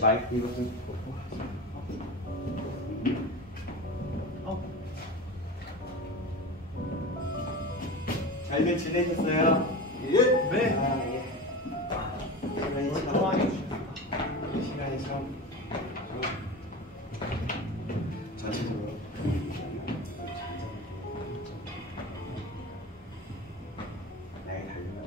마이크 이것 좀 보고. 잘들 지내셨어요? 예. 네. 아, 예. 시간이 참 전체적으로 나이 달리면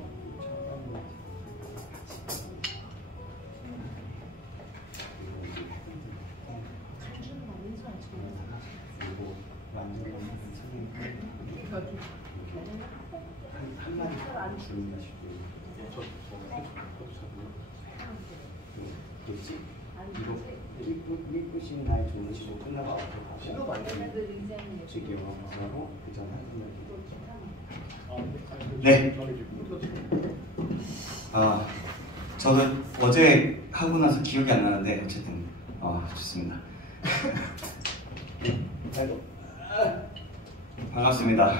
한마디 주는가 싶고 그렇지? 이쁘신 나이 좋으시고 끝나고 아웃도 가고 지금 영화하고 그전 한 네. 저도 어제 하고 나서 기억이 안 나는데 어쨌든 좋습니다. 반갑습니다.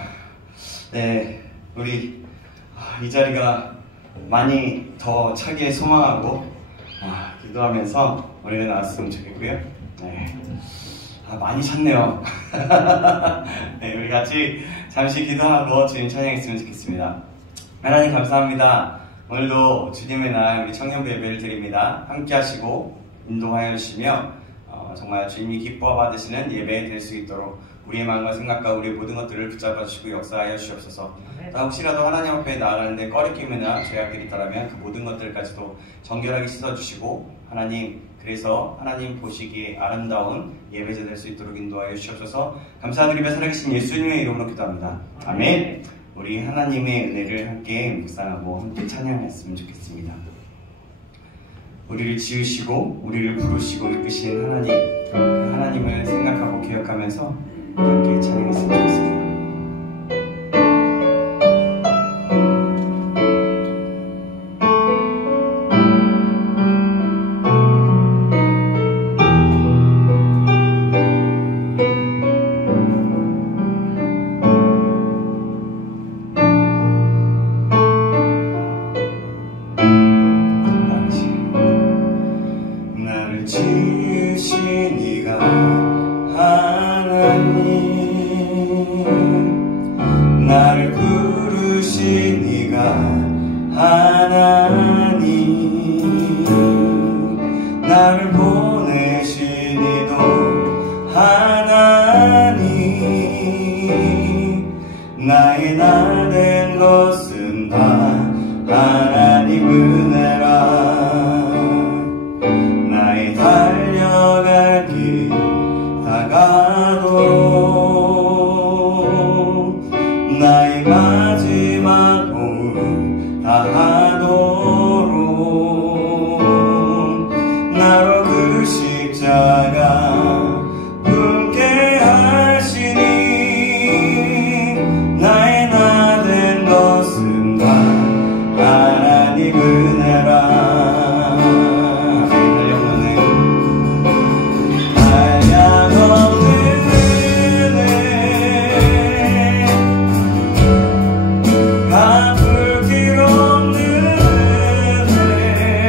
네, 우리 이 자리가 많이 더 차게 소망하고 기도하면서 우리가 나왔으면 좋겠고요. 네, 많이 찼네요. 네, 우리 같이 잠시 기도하고 주님 찬양했으면 좋겠습니다. 하나님 감사합니다. 오늘도 주님의 날 우리 청년부 예배를 드립니다. 함께 하시고 인도하여 주시며 정말 주님이 기뻐 받으시는 예배 될 수 있도록 우리의 마음과 생각과 우리의 모든 것들을 붙잡아 주시고 역사하여 주시옵소서. 혹시라도 하나님 앞에 나아가는데 꺼리낌이나 죄악들이 있다면 그 모든 것들까지도 정결하게 씻어주시고 하나님, 그래서 하나님 보시기에 아름다운 예배자 될 수 있도록 인도하여 주시옵소서. 감사드리며 살아계신 예수님의 이름으로 기도합니다. 아멘. 우리 하나님의 은혜를 함께 묵상하고 함께 찬양했으면 좋겠습니다. 우리를 지으시고 우리를 부르시고 이끄신 하나님, 그 하나님을 생각하고 기억하면서 함께 찬양했으면 좋겠습니다. 불길 없는 은혜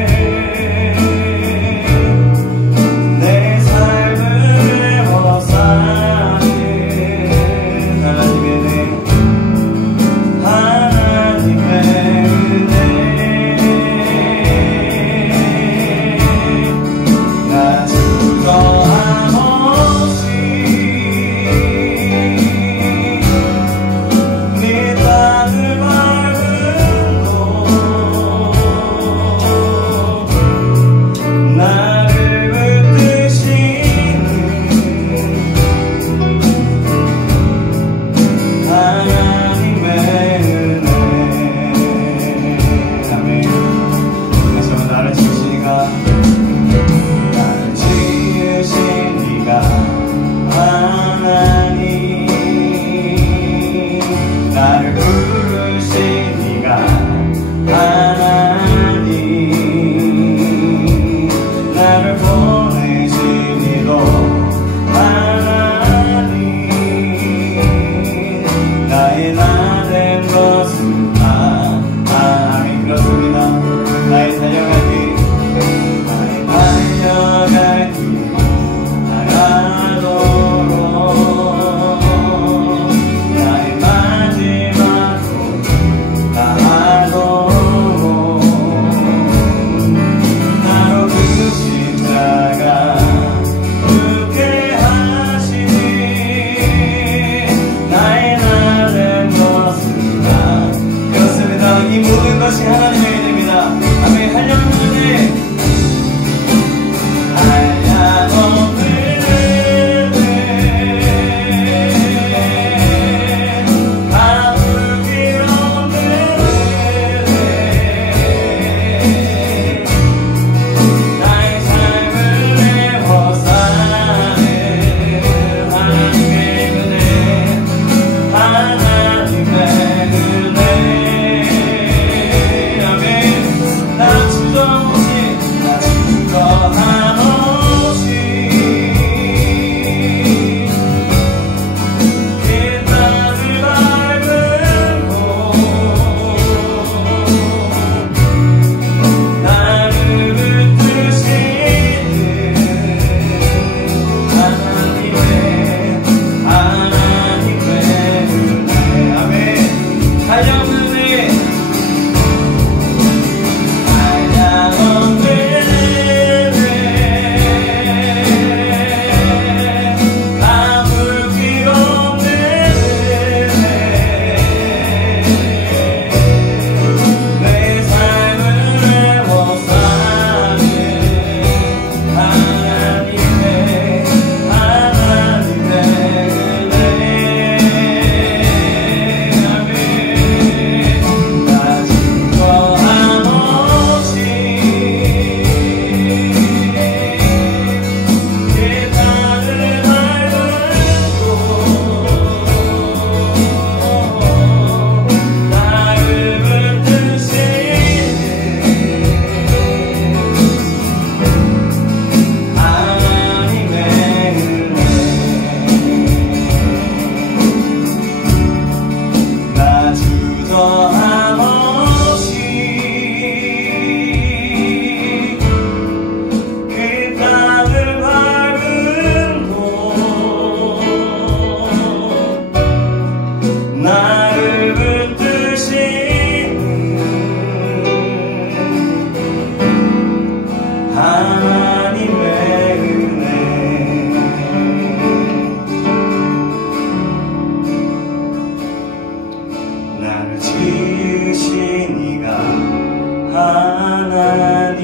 지으신 이가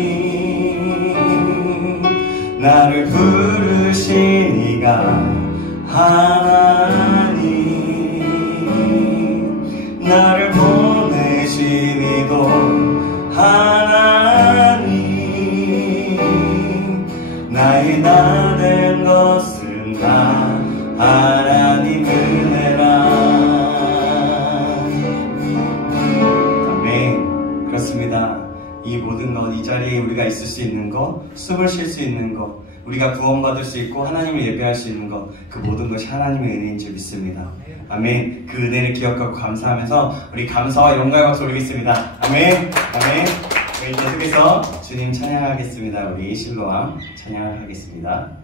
하나님, 나를 부르신 이가 하나님, 나를 보내신 이도 하나님, 나의 나 된 것은 다 하나님 은혜라. 아멘. 그렇습니다. 이 모든 것, 이 자리에 우리가 있을 수 있는 것, 숨을 쉴 수 있는 것, 우리가 구원받을 수 있고 하나님을 예배할 수 있는 것, 그 모든 것이 하나님의 은혜인 줄 믿습니다. 아멘. 그 은혜를 기억하고 감사하면서 우리 감사와 영광의 박수 올리겠습니다. 아멘. 아멘. 저희 계속해서 주님 찬양하겠습니다. 우리 실로암 찬양하겠습니다.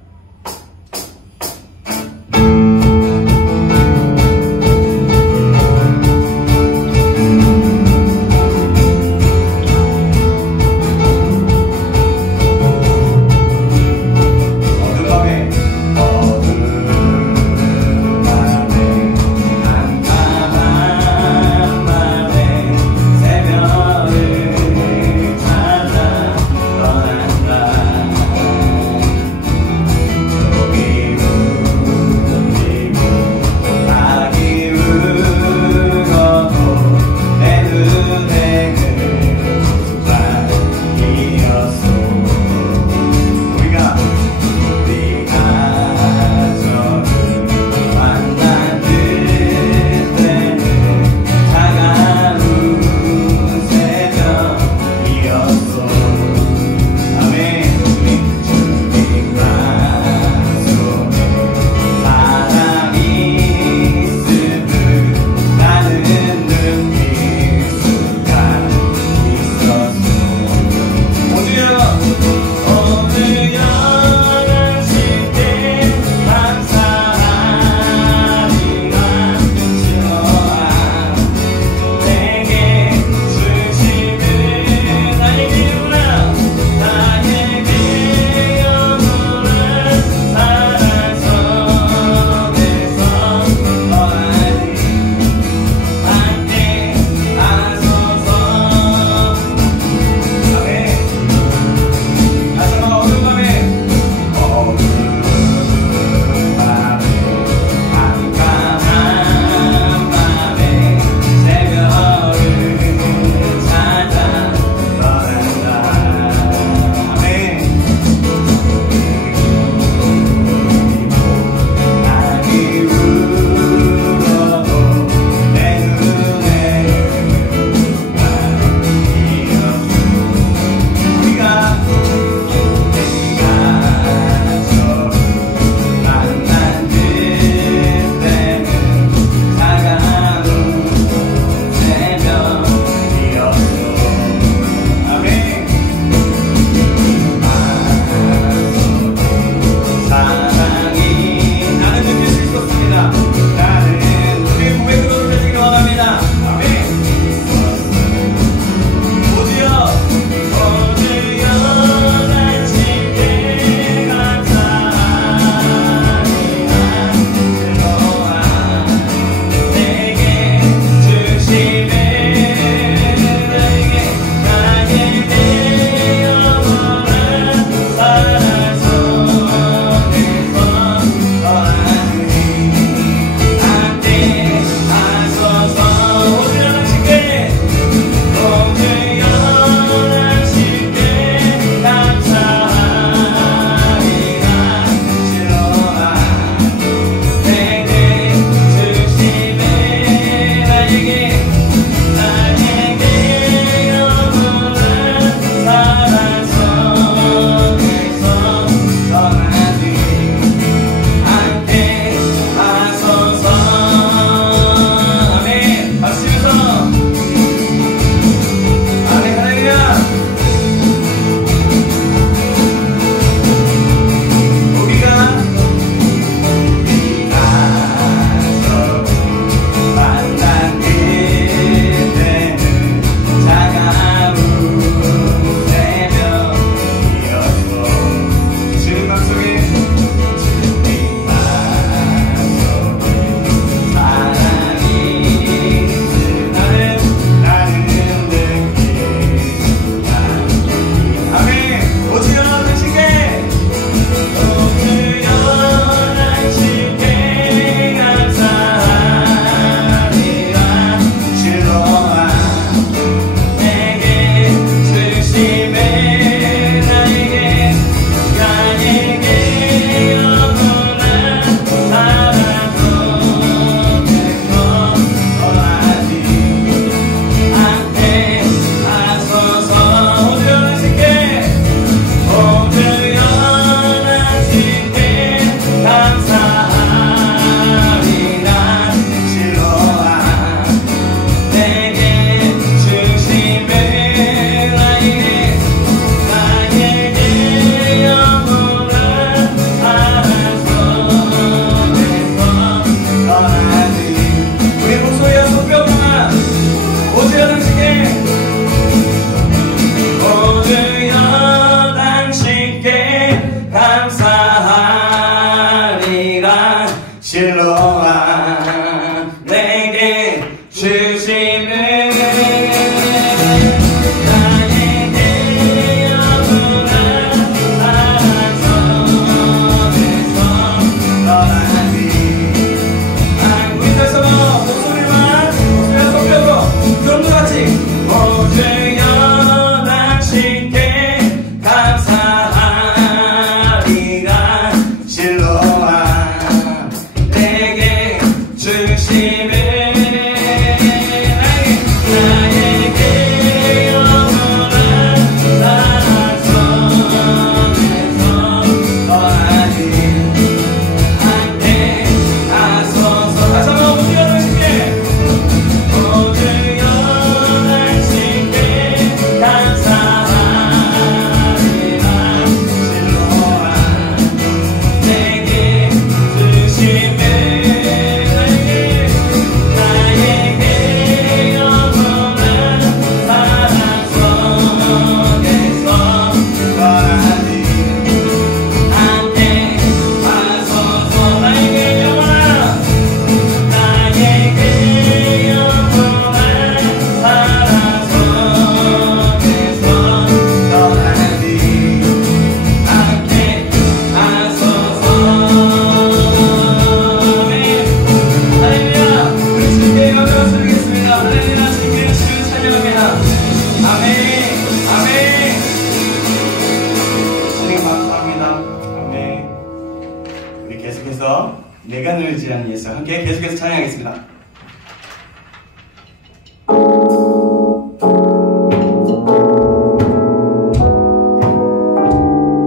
계속해서 내가 늘 의지하는 예수 함께 계속해서 찬양하겠습니다.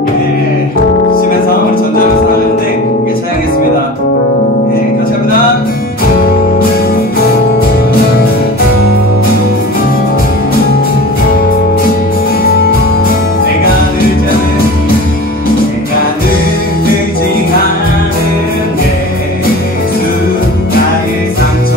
네, 쉬면서 우리 전자를 사랑하는데 함께 찬양하겠습니다. 네, 같이 합니다. 상처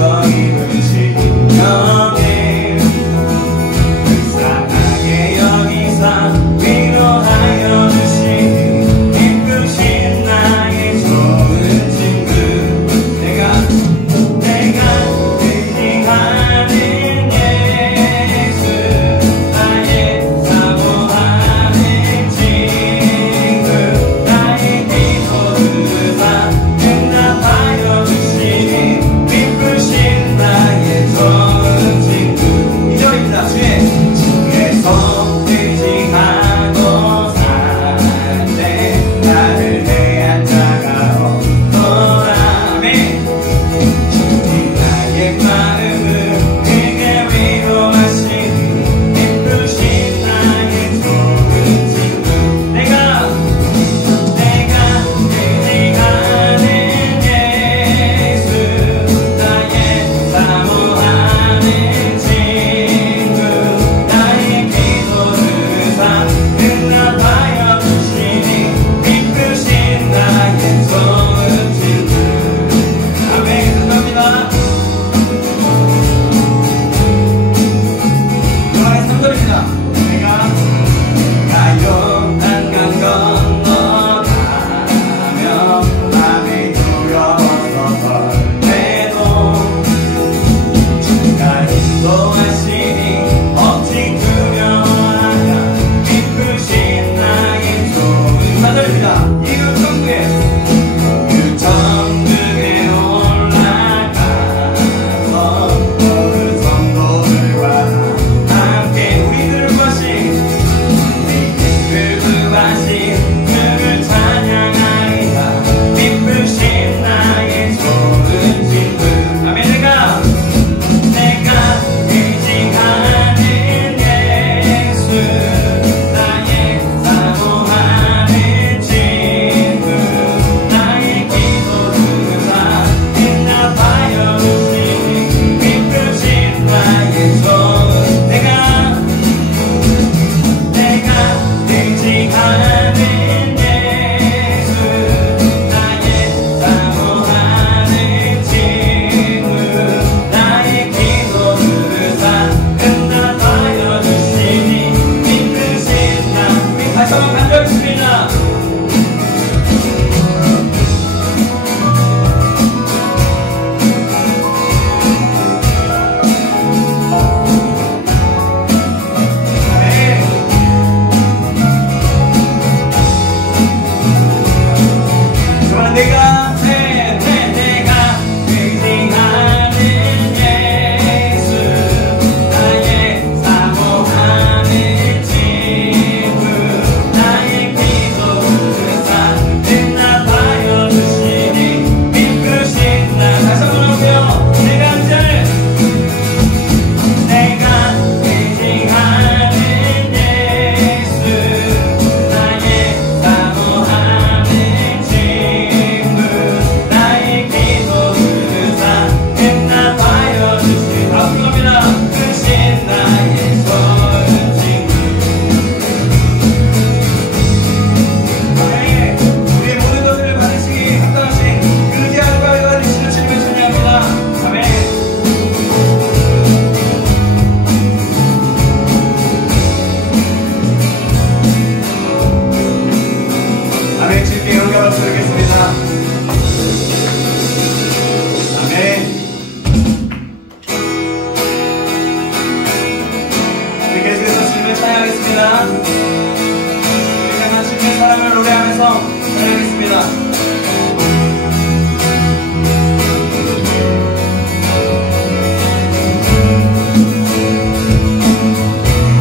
주님을 찬양하겠습니다. 우리 향한 주님의 사랑을 노래하면서 찬양하겠습니다.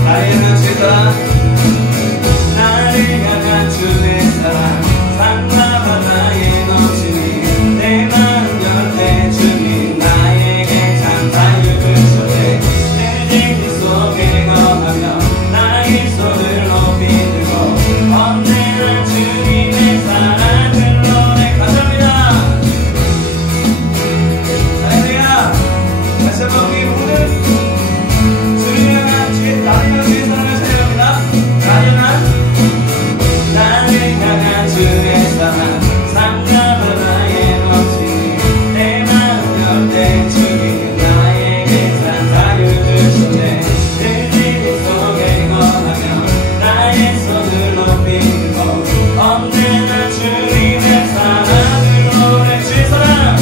나를 향한 주의 사랑, 나를 향한 주의 사랑, 산과 바다에 넘치니 내 마음 열대 주님 나에게 참 자유 주셨네. 내 진리 속에 거하며 나의 손을 높이 들고 언제나 주님의 사랑을 노래. 감사합니다. 할렐루야. 다시 한번 우리 모든 주님을 향한 주의 나를 주의 사랑을 찬양합니다. 나를 향한 주의 사랑, 산과 바다에 넘치니 내 마음 열대 주님 나에게 참 자유 주셨네. 늘 진리 속에 거하며 나의 손을 높이 들고 언제나 주님의 사랑을 노래. 주의 사랑,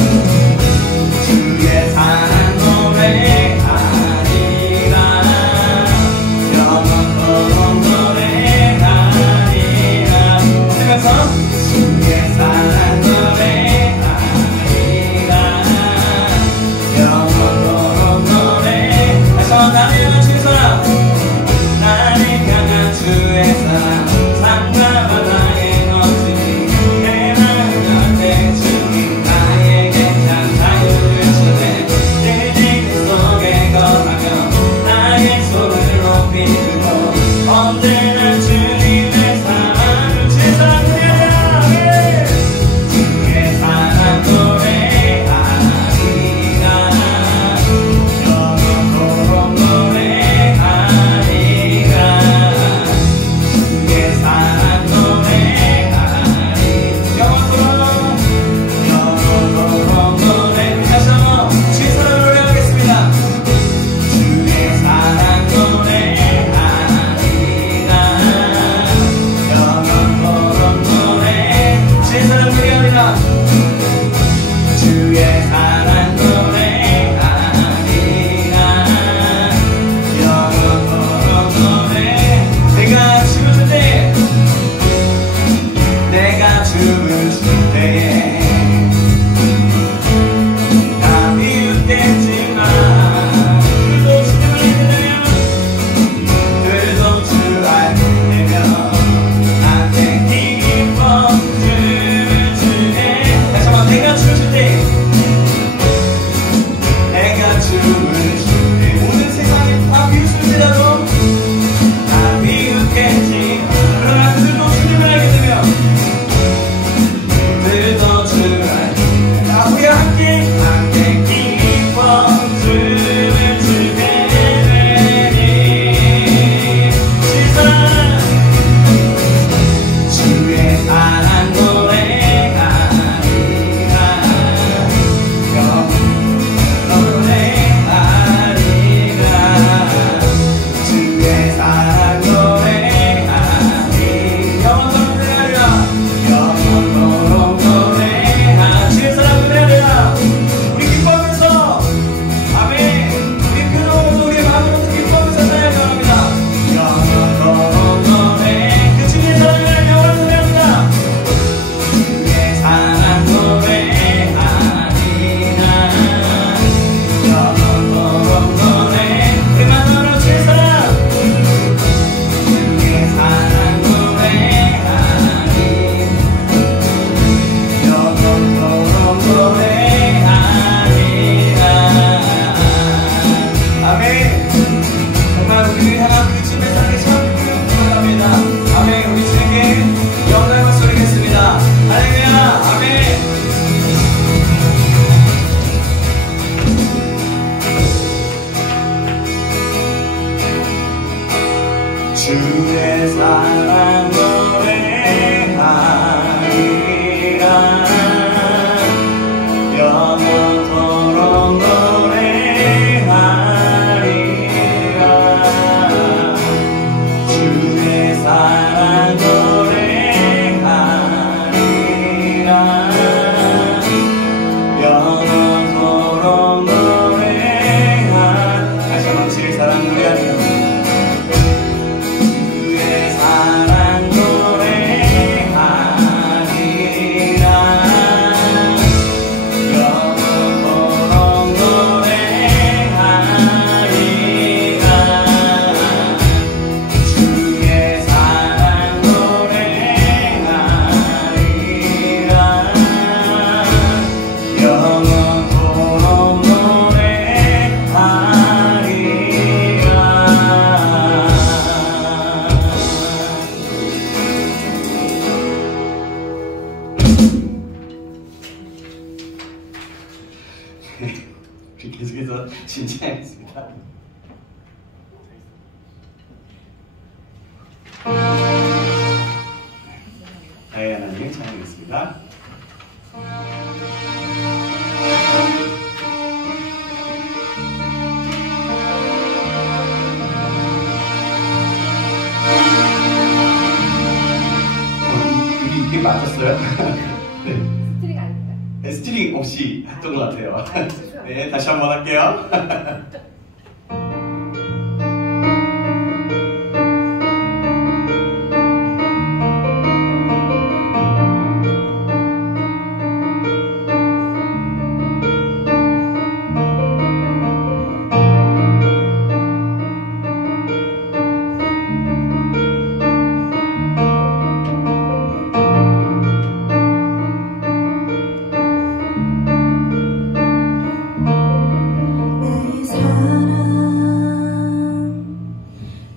주의 사랑 노래하리라. 영원토록 노래하리라. 하면서 주의 사랑 노래하리라. 영원토록 노래. 다시 한번 나를 향한 주의 사랑, 나를 향한 주의 사랑, 산과 바다에 넘치니 내 마음 열대 주님 나에게 참 자유 주셨네. 내 진리 속에 거하며 나의 손을 높이 들고 언제나 주님의 사랑을. 주의 사랑 노래하리라. 주의 사랑 노래하리라. 영원토록 노래하리라. 주의 사랑 노래하리. 영원토록 노래. 다시 한번 주의 사랑 노래하겠습니다. 주의 사랑 노래하리라. 영원토록 노래. 주의 사랑 노래하리라. 주의 사랑 노래하리라. 영원토록 노래. 내가 춤을 때, 내가 춤을 출 때에 나 비웃겠지만 그도 주를 알게 되면, 그도 주를 알게 되면 나한테 기뻐 춤을 추네. 다시 한번 내가 춤을 출 때, 내가 춤을 출 때 모든 세상이 다 비웃을지라도 다 비웃겠지. 그러나 그들도 주님을 알게 되면, 그들도 주를 알게 되면 우리 함께 기뻐 춤을 추게 되니. 주의 사랑 노래하리라. 노래하리라. 주의 사랑 노래하리. 영원토록 노래하리라. 주의 사랑 노래하리라. 우리 기뻐하면서 아멘. 우리 그동안도 우리 마음으로 기뻐하면서 찬양합니다. 영원토록 노래. 그 주의 사랑을 영원히 노래합니다. 주의 사랑 노래하리라. 영원토록 노래. 그만으로 주의 사랑, 주의 사랑 노래하리. 영원토록 노래하리라. 아멘. 정말 우리를 향한 그 주님의 사랑이 참 감사합니다. 아멘. 우리 주에게 영광의 박수 드리겠습니다. 할렐루야. 아멘. 주의 사랑 노래하리라. 영원토록 노래하리라. 주의 사랑 노래하리라. 영원토록 노래하리라. 다시 한번 주의 사랑 노래하리라. 부탁드립니다. 이게 맞았어요? 네. 스트링 아닙니다. 네, 스트링 없이 했던 것 같아요. 아, 네, 다시 한번 할게요.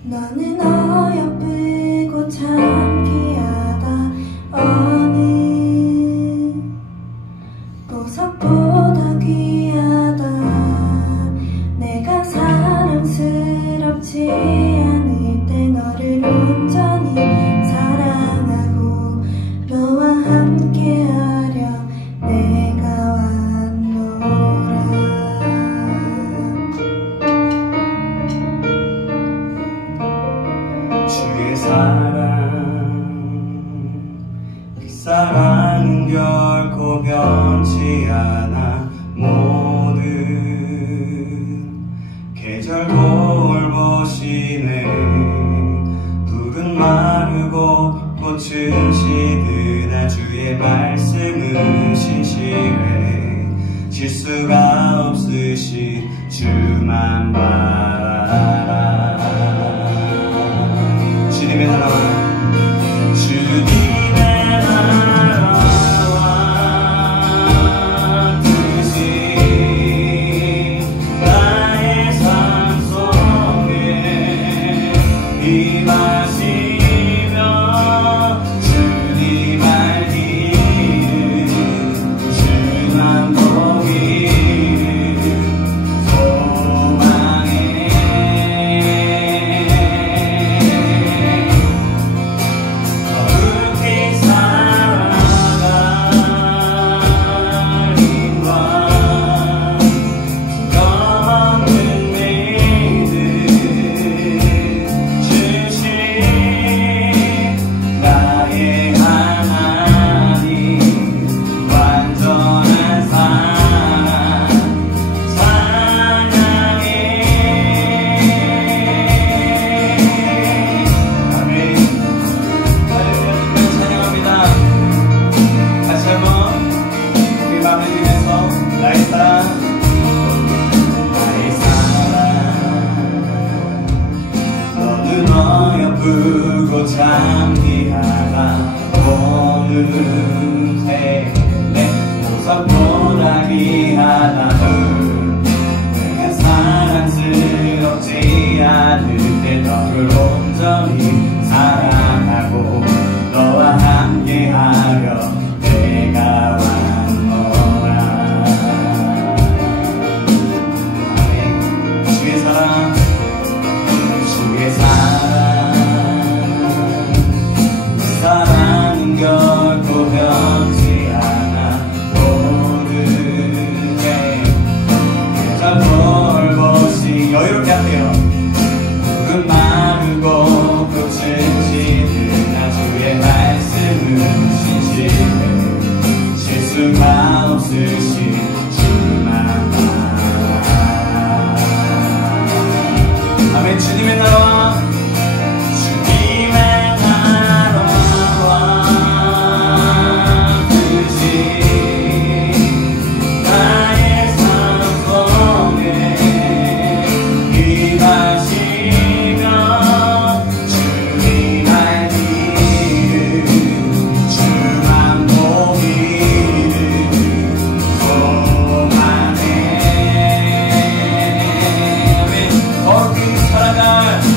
너는 어여쁘고 참 귀하다. 어느 보석보다 귀하다. 내가 사랑스럽지 않을 때 너를 온전히 사랑하고 너와 함께하려 내가 왔노라. 주의 사랑, 그 사랑은 결코 변치 않아. 모든 계절 돌보시네. 푸른 마르고 꽃은 시드나 주의 말씀은 신실해. 실수가 없으신 주만 바라라. 주님의 나라와 주님의 나라와 뜻이 나의 삶 속에 임하시며 주님 알기를 주만 보기를 소망해. 어여쁘고 참 귀하다. 오늘 새 보석보다 귀하다. 내가 사랑스럽지 않을 때 너를 온전히 사랑하고 너와 함께하려 내가 왔노라. 아멘. 주의 사랑, 주의 사랑은 결코 변치 않아. 모든 계절 돌보시. 여유롭게 하세요. 푸른 마르고 꽃은 시드나 주의 말씀은 신실해. 실수가 없으신 주만 바라. 아멘. 주님의 나라와 살아갈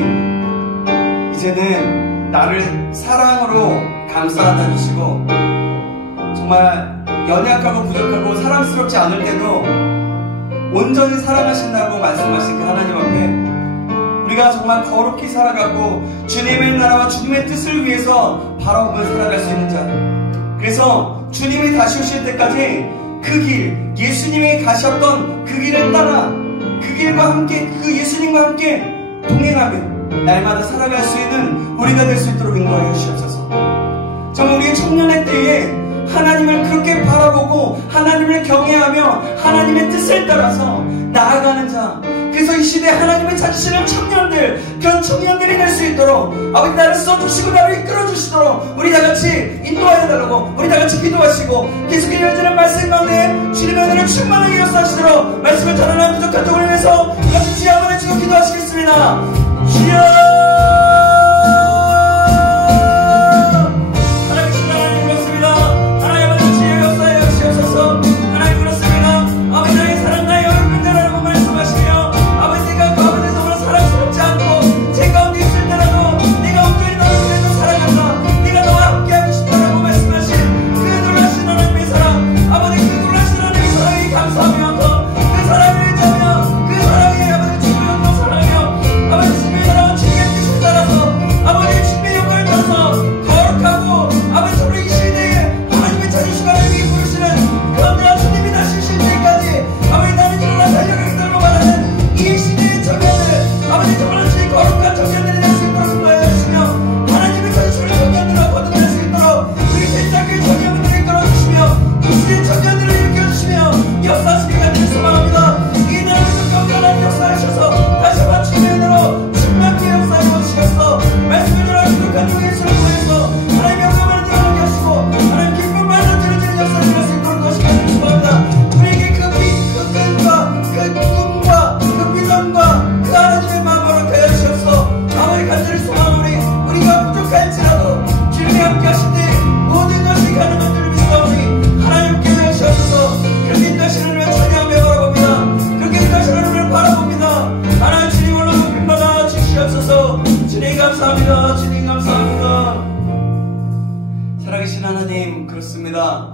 하나님, 이제는 나를 사랑으로 감싸안아 주시고 정말 연약하고 부족하고 사랑스럽지 않을 때도 온전히 사랑하신다고 말씀하신 그 하나님 앞에 우리가 정말 거룩히 살아가고 주님의 나라와 주님의 뜻을 위해서 바라보며 살아갈 수 있는 자, 그래서 주님이 다시 오실 때까지 그 길, 예수님이 가셨던 그 길을 따라 그 길과 함께, 그 예수님과 함께 동행하며 날마다 살아갈 수 있는 우리가 될 수 있도록 인도하여 주시옵소서. 정말 우리의 청년의 때에 하나님을 그렇게 바라보고 하나님을 경외하며 하나님의 뜻을 따라서 나아가는 자, 그래서 이 시대에 하나님을 찾으시는 청년들, 그런 청년들이 될 수 있도록 아버지 나를 써주시고 나를 이끌어주시도록 우리 다같이 인도하여 달라고 우리 다같이 기도하시고 계속 이어지는 말씀 가운데 주님의 은혜를 충만하게 역사하시도록 말씀을 전하는 부족한 종을 위해서 같이 주여 한번 해주고 기도하시겠습니다. 주여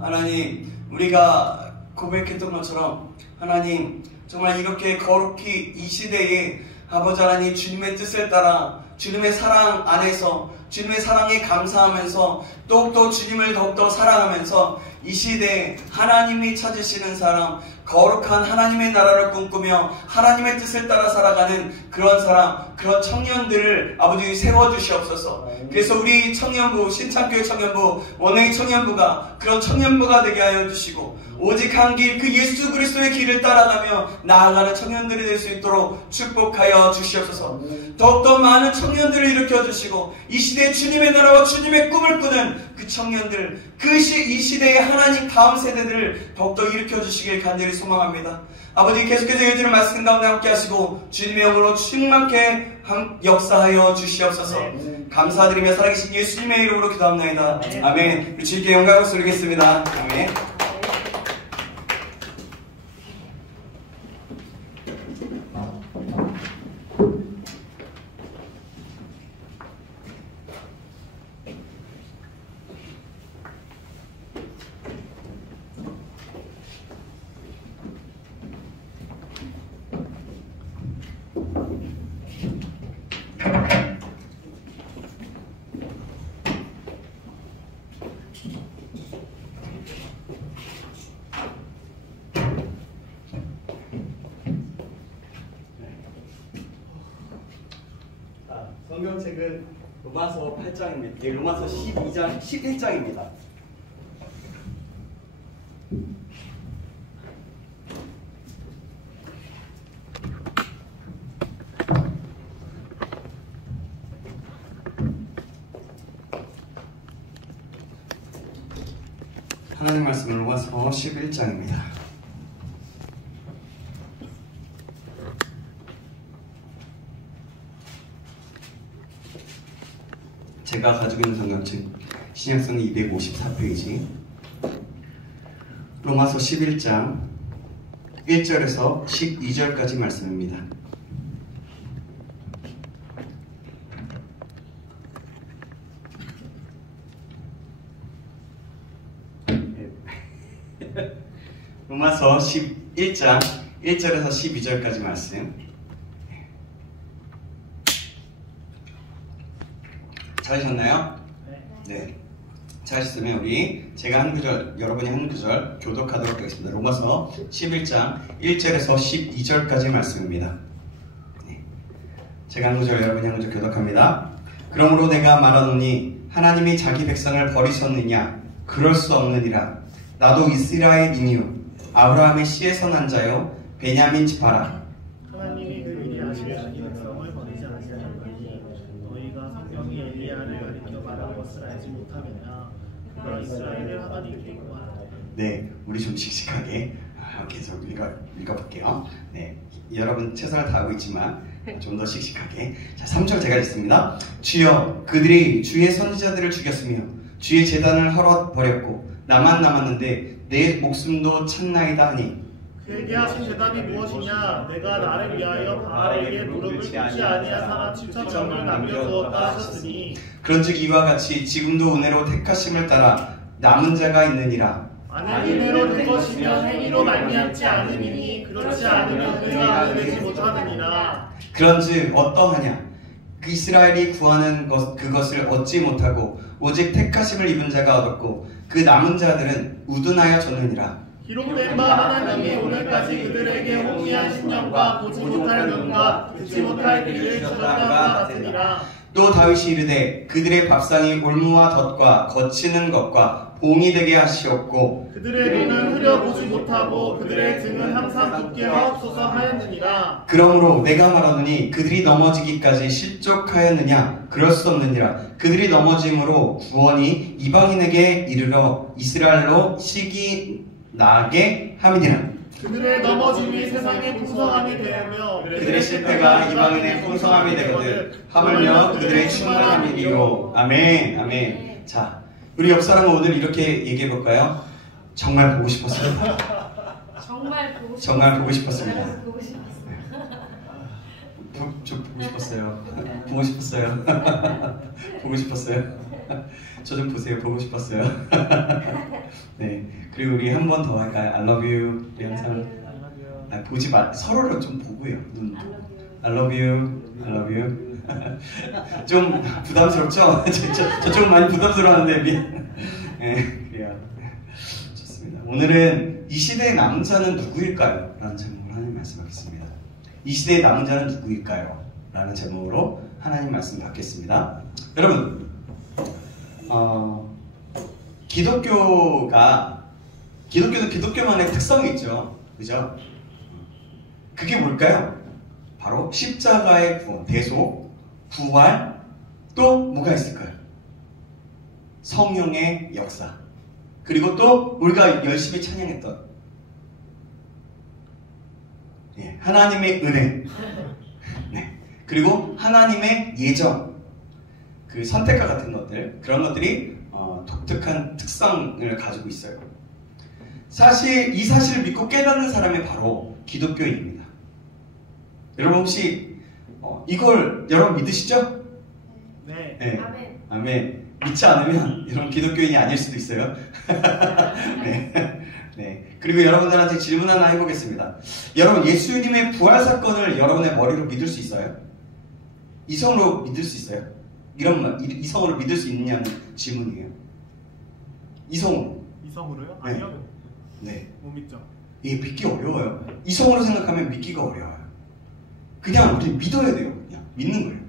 하나님, 우리가 고백했던 것처럼 하나님 정말 이렇게 거룩히 이 시대에 아버지 하나님 주님의 뜻을 따라 주님의 사랑 안에서 주님의 사랑에 감사하면서 또 주님을 더욱더 사랑하면서 이 시대에 하나님이 찾으시는 사람, 거룩한 하나님의 나라를 꿈꾸며 하나님의 뜻을 따라 살아가는 그런 사람, 그런 청년들을 아버지 세워주시옵소서. 그래서 우리 청년부, 신창교회 청년부, 원웨이 청년부가 그런 청년부가 되게 하여 주시고 오직 한 길, 그 예수 그리스도의 길을 따라가며 나아가는 청년들이 될 수 있도록 축복하여 주시옵소서. 더욱더 많은 청년들을 일으켜 주시고 이 시대에 주님의 나라와 주님의 꿈을 꾸는 그 청년들, 이 시대의 하나님 다음 세대들을 더욱더 일으켜 주시길 간절히 소망합니다. 아버지 계속해서 이어지는 말씀 가운데 함께 하시고 주님의 영으로 충만케 역사하여 주시옵소서. 감사드리며 살아계신 예수님의 이름으로 기도합니다. 아멘. 우리 주님께 영광을 돌리겠습니다. 아멘. 성경책은 로마서 8장입니다. 로마서 12장, 11장입니다. 하나님 말씀은 로마서 11장입니다. 제가 가지고 있는 성경책 신약성 254페이지 로마서 11장 1절에서 12절까지 말씀입니다. 로마서 11장 1절에서 12절까지 말씀. 잘하셨나요? 네. 잘하셨으면 우리 제가 한 구절, 여러분이 한 구절 교독하도록 하겠습니다. 로마서 11장 1절에서 12절까지 말씀입니다. 네. 제가 한 구절, 여러분이 한 구절 교독합니다. 그러므로 내가 말하노니 하나님이 자기 백성을 버리셨느냐? 그럴 수 없느니라. 나도 이스라엘이니요 아브라함의 씨에서 난 자요 베냐민 지파라. 하나님이 그들이 아시게 자기 백성을 버리지 아니하였나니 너희가 성경이 엘리야를 가리켜 말한 것을 알지 못하느냐. 그가 이스라엘을 하나님께 구하라. 네, 우리 좀 씩씩하게 계속 읽어볼게요. 네, 여러분 최선을 다하고 있지만 좀 더 씩씩하게. 자, 3절 제가 읽습니다. 주여, 그들이 주의 선지자들을 죽였으며 주의 제단을 헐어버렸고 나만 남았는데 내 목숨도 찾나이다 하니. 그에게 하신 대답이 무엇이냐? 내가 나를 위하여 바알에게 무릎을 꿇지 아니한 사람 7,000명을 남겨두었다 하셨으니. 그런즉 이와 같이 지금도 은혜로 택하심을 따라 남은 자가 있느니라. 만약 은혜로 된 것이면 행위로 말미암지 않으니 그렇지 않으면 은혜가 되지 못하느니라. 그런즉 어떠하냐? 그 이스라엘이 구하는 그것을 얻지 못하고 오직 택하심을 입은 자가 얻었고 그 남은 자들은 우둔하여 졌느니라. 기록된 바 하나님이 오늘까지 그들에게 홍리한 신령과 보지 못할 눈과 듣지 못할 귀를 주셨다가 같으니라. 또 다윗이 이르되 그들의 밥상이 올무와 덫과 거치는 것과 봉이 되게 하시옵고 그들의 눈은 흐려보지 못하고 그들의 등은 항상 굳게 하옵소서 하였느니라. 그러므로 내가 말하노니 그들이 넘어지기까지 실족하였느냐? 그럴 수 없느니라. 그들이 넘어짐으로 구원이 이방인에게 이르러 이스라엘로 시기 나게 함이니라. 그들의 넘어짐이 세상의 풍성함이 되며 그들의 실패가 이방인의 풍성함이 되거든 하물며 그들의 충만함이니요. 아멘. 아멘. 자, 우리 옆 사람은 오늘 이렇게 얘기해 볼까요? 정말 보고 싶었습니다. 정말 보고 싶었습니다. 저 보고 싶었어요. 보고 싶었어요. 보고 싶었어요. 저 좀 보세요. 보고 싶었어요. 네. 그리고 우리 한 번 더 할까요? I love you. 우리 항상 보지 마. 서로를 좀 보고요. 눈. I love you. I love you. 좀 부담스럽죠? 저쪽 많이 부담스러워하는데 네, 그래요. 좋습니다. 오늘은 이 시대의 남은 자는 누구일까요? 라는 제목으로 하나님 말씀하겠습니다. 이 시대의 남은 자는 누구일까요? 라는 제목으로 하나님 말씀 받겠습니다. 여러분, 기독교는 기독교만의 특성이 있죠. 그죠? 그게 뭘까요? 바로 십자가의 구원, 대속, 부활, 또 뭐가 있을까요? 성령의 역사. 그리고 또 우리가 열심히 찬양했던 하나님의 은혜. 네. 그리고 하나님의 예정. 그 선택과 같은 것들, 그런 것들이 독특한 특성을 가지고 있어요. 사실 이 사실을 믿고 깨닫는 사람이 바로 기독교인입니다. 여러분 혹시 이걸 여러분 믿으시죠? 네. 네. 아멘. 믿지 않으면 여러분 기독교인이 아닐 수도 있어요. 네. 네. 그리고 여러분들한테 질문 하나 해보겠습니다. 여러분 예수님의 부활 사건을 여러분의 머리로 믿을 수 있어요? 이성으로 믿을 수 있어요? 이런 말, 이성으로 믿을 수 있느냐는 질문이에요. 이성으로. 이성으로요? 네. 아니요. 네. 못 믿죠. 이게 믿기 어려워요. 이성으로 생각하면 믿기가 어려워요. 그냥 우리 믿어야 돼요. 그냥 믿는 거예요.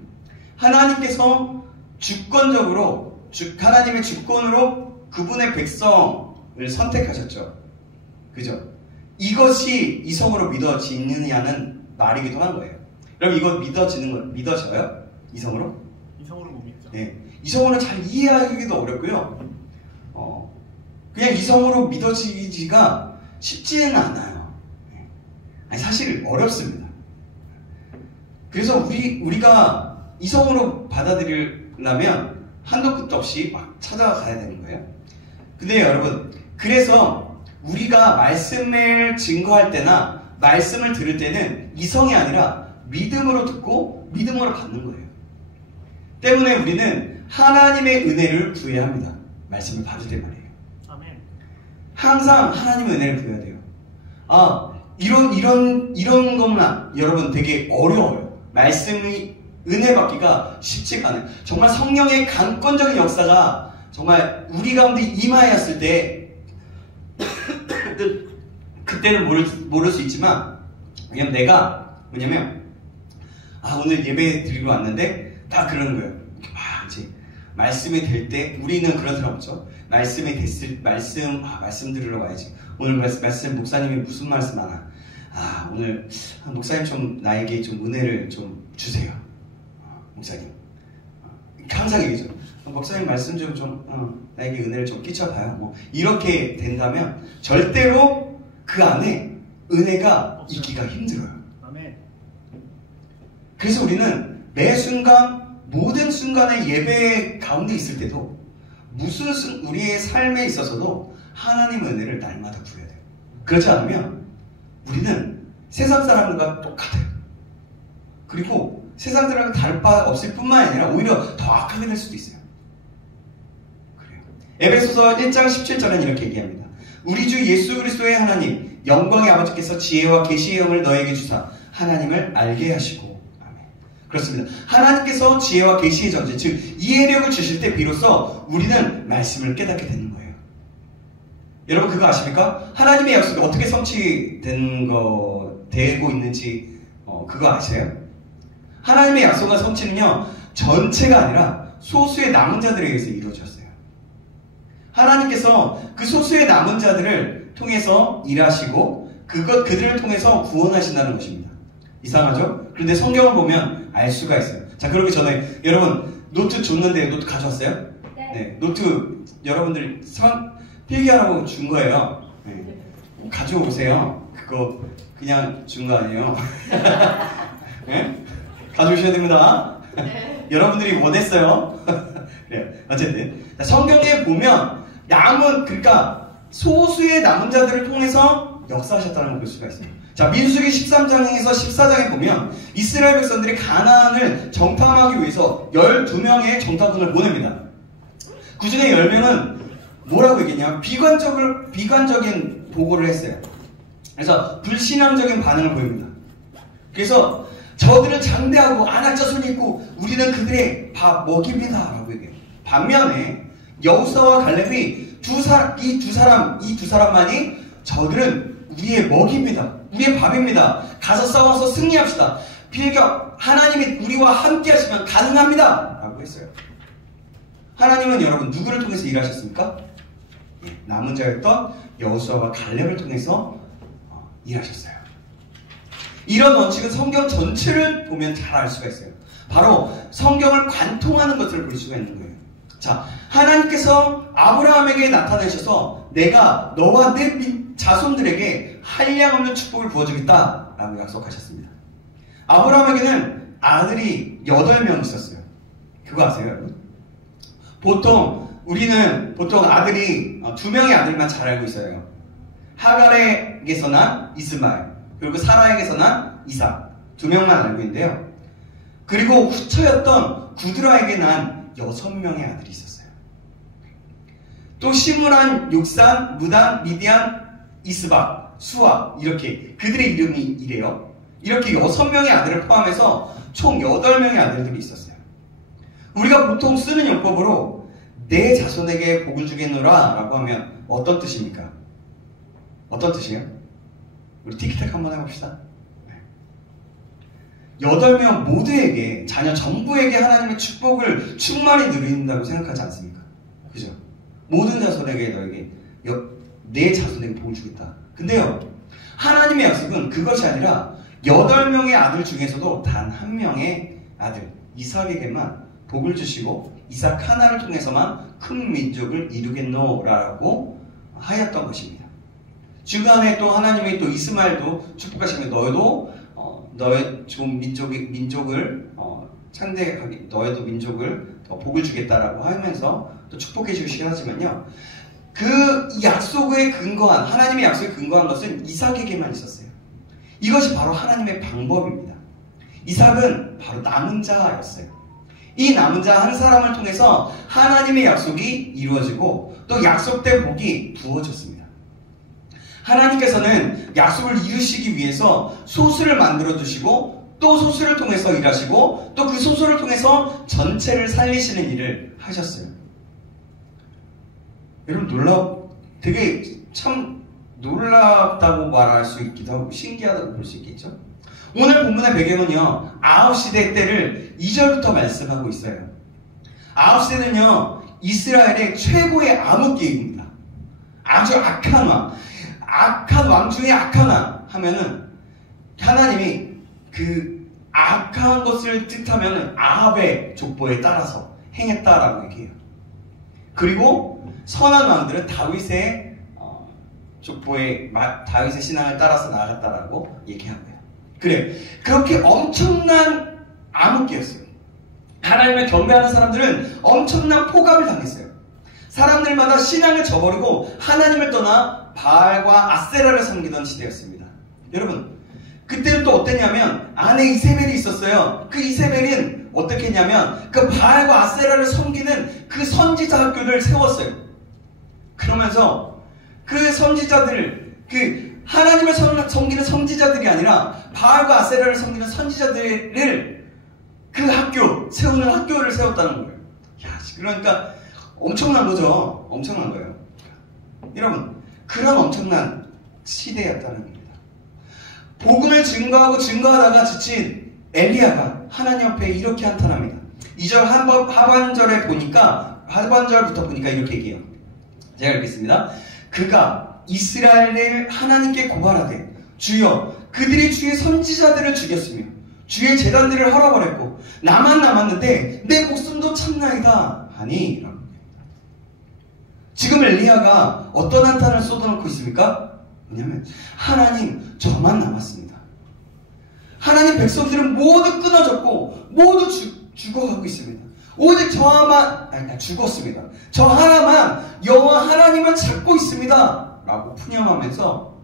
하나님께서 주권적으로 하나님의 주권으로 그분의 백성을 선택하셨죠. 그죠? 이것이 이성으로 믿어지느냐는 말이기도 한 거예요. 그럼 이거 믿어져요? 이성으로? 이성으로 못 믿죠. 네. 이성으로 잘 이해하기도 어렵고요. 그냥 이성으로 믿어지기가 쉽지는 않아요. 아니, 사실 어렵습니다. 그래서 우리가 이성으로 받아들이려면 한도 끝도 없이 막 찾아가야 되는 거예요. 근데 여러분, 그래서 우리가 말씀을 증거할 때나 말씀을 들을 때는 이성이 아니라 믿음으로 듣고 믿음으로 받는 거예요. 때문에 우리는 하나님의 은혜를 구해야 합니다. 말씀을 받을 때 말이에요. 아멘. 항상 하나님의 은혜를 구해야 돼요. 이런 것만 여러분 되게 어려워요. 말씀이 은혜 받기가 쉽지가 않아요. 정말 성령의 강권적인 역사가 정말 우리 가운데 임하였을 때 그때는 모를 수 있지만 왜냐면 오늘 예배 드리러 왔는데 다 그러는 거예요. 이제 말씀이 될 때 우리는 그런 사람 없죠. 말씀이 됐을 말씀 들으러 와야지. 오늘 말씀 목사님이 무슨 말씀 하나. 오늘 목사님 좀 나에게 좀 은혜를 좀 주세요. 목사님. 항상 얘기죠. 목사님 말씀 좀 나에게 은혜를 좀 끼쳐봐요. 뭐 이렇게 된다면 절대로 그 안에 은혜가 있기가 힘들어요. 아멘. 그래서 우리는 매 순간 모든 순간의 예배 가운데 있을 때도 우리의 삶에 있어서도 하나님의 은혜를 날마다 구해야 돼요. 그렇지 않으면 우리는 세상 사람과 똑같아요. 그리고 세상 사람과 다를 바 없을 뿐만 아니라 오히려 더 악하게 될 수도 있어요. 그래요. 에베소서 1장 17절은 이렇게 얘기합니다. 우리 주 예수 그리스도의 하나님 영광의 아버지께서 지혜와 계시의 영을 너에게 주사 하나님을 알게 하시고. 아멘. 그렇습니다. 하나님께서 지혜와 계시의 정죄, 즉 이해력을 주실 때 비로소 우리는 말씀을 깨닫게 되는 거예요. 여러분 그거 아십니까? 하나님의 약속이 어떻게 되고 있는지 그거 아세요? 하나님의 약속과 성취는요 전체가 아니라 소수의 남은 자들에 의해서 이루어졌어요. 하나님께서 그 소수의 남은 자들을 통해서 일하시고 그들을 통해서 구원하신다는 것입니다. 이상하죠? 그런데 성경을 보면 알 수가 있어요. 자, 그러기 전에 여러분 노트 줬는데 노트 가져왔어요? 네. 노트 여러분들 필기하라고 준 거예요. 네. 가져오세요. 그거 그냥 준 거 아니에요. 네? 가져오셔야 됩니다. 네. 여러분들이 원했어요. 그래요. 어쨌든 성경에 보면 그러니까 소수의 남은 자들을 통해서 역사하셨다는 걸 볼 수가 있어요. 자, 민수기 13장에서 14장에 보면 이스라엘 백성들이 가나안을 정탐하기 위해서 12명의 정탐꾼을 보냅니다. 그 중에 10명은 뭐라고 얘기했냐? 비관적인 보고를 했어요. 그래서 불신앙적인 반응을 보입니다. 그래서 저들은 장대하고 안악자손이 있고 우리는 그들의 밥 먹입니다 라고 얘기해요. 반면에 여호수아와 갈렙이 이 두 사람만이 저들은 우리의 먹입니다. 우리의 밥입니다. 가서 싸워서 승리합시다. 필격 하나님이 우리와 함께 하시면 가능합니다 라고 했어요. 하나님은 여러분 누구를 통해서 일하셨습니까? 남은 자였던 여호수아와 갈렙을 통해서 일하셨어요. 이런 원칙은 성경 전체를 보면 잘 알 수가 있어요. 바로 성경을 관통하는 것을 볼 수가 있는 거예요. 자, 하나님께서 아브라함에게 나타내셔서 내가 너와 내 자손들에게 한량없는 축복을 부어주겠다 라고 약속하셨습니다. 아브라함에게는 아들이 8명 있었어요. 그거 아세요, 여러분? 보통 아들이 2명의 아들만 잘 알고 있어요. 하갈에게서 난 이스마엘, 그리고 사라에게서 난 이삭, 2명만 알고 있는데요. 그리고 후처였던 구드라에게 난 6명의 아들이 있었어요. 또 시므란, 욕산, 무단, 미디안, 이스박, 수아 이렇게 그들의 이름이 이래요. 이렇게 6명의 아들을 포함해서 총 8명의 아들들이 있었어요. 우리가 보통 쓰는 용법으로 내 자손에게 복을 주겠노라 라고 하면 어떤 뜻입니까? 어떤 뜻이에요? 우리 티키타카 한번 해봅시다. 8명 모두에게, 자녀 전부에게 하나님의 축복을 충만히 누린다고 생각하지 않습니까? 그죠? 모든 자손에게 너에게 내 자손에게 복을 주겠다. 근데요, 하나님의 약속은 그것이 아니라 8명의 아들 중에서도 단 1명의 아들 이삭에게만 복을 주시고 이삭 하나를 통해서만 큰 민족을 이루겠노라고 하였던 것입니다. 중간에 또 하나님이 또 이스마엘도 축복하시면 너의 좋은 민족을 창대하게 너희도 민족을 더 복을 주겠다라고 하면서 또 축복해 주시긴 하지만요. 그 약속에 근거한 하나님의 약속에 근거한 것은 이삭에게만 있었어요. 이것이 바로 하나님의 방법입니다. 이삭은 바로 남은 자였어요. 이 남은 자 한 사람을 통해서 하나님의 약속이 이루어지고 또 약속된 복이 부어졌습니다. 하나님께서는 약속을 이루시기 위해서 소수를 만들어 두시고 또 소수를 통해서 일하시고 또 그 소수를 통해서 전체를 살리시는 일을 하셨어요. 여러분 되게 참 놀랍다고 말할 수 있기도 하고 신기하다고 볼 수 있겠죠. 오늘 본문의 배경은요, 아합시대 때를 2절부터 말씀하고 있어요. 아합시대는요, 이스라엘의 최고의 암흑기입니다. 아주 악한 왕 중에 악한 왕 하면은 하나님이 그 악한 것을 뜻하면은 아합의 족보에 따라서 행했다라고 얘기해요. 그리고 선한 왕들은 다윗의 족보에 다윗의 신앙을 따라서 나아갔다라고 얘기하고요. 그래요. 그렇게 엄청난 암흑기였어요. 하나님을 경배하는 사람들은 엄청난 포갑을 당했어요. 사람들마다 신앙을 저버리고 하나님을 떠나 바알과 아세라를 섬기던 시대였습니다. 여러분, 그때는 또 어땠냐면 아내 이세벨이 있었어요. 그 이세벨은 어떻게 했냐면 그 바알과 아세라를 섬기는 그 선지자 학교를 세웠어요. 그러면서 그 선지자들, 그 하나님을 섬기는 선지자들이 아니라 바알과 아세라를 섬기는 선지자들을 그 세우는 학교를 세웠다는 거예요. 야, 그러니까 엄청난 거죠. 엄청난 거예요. 여러분, 그런 엄청난 시대였다는 겁니다. 복음을 증거하다가 지친 엘리야가 하나님 앞에 이렇게 한탄합니다. 2절 하반절부터 보니까 이렇게 얘기해요. 제가 읽겠습니다. 그가 이스라엘을 하나님께 고발하되 주여 그들이 주의 선지자들을 죽였으며 주의 제단들을 헐어버렸고 나만 남았는데 내 목숨도 참나이다 하니. 지금 엘리야가 어떤 한탄을 쏟아놓고 있습니까? 뭐냐면 하나님 저만 남았습니다. 하나님 백성들은 모두 끊어졌고 모두 죽어가고 있습니다. 오직 저 하나만 죽었습니다. 저 하나만 여호와 하나님만 찾고 있습니다 라고 푸념하면서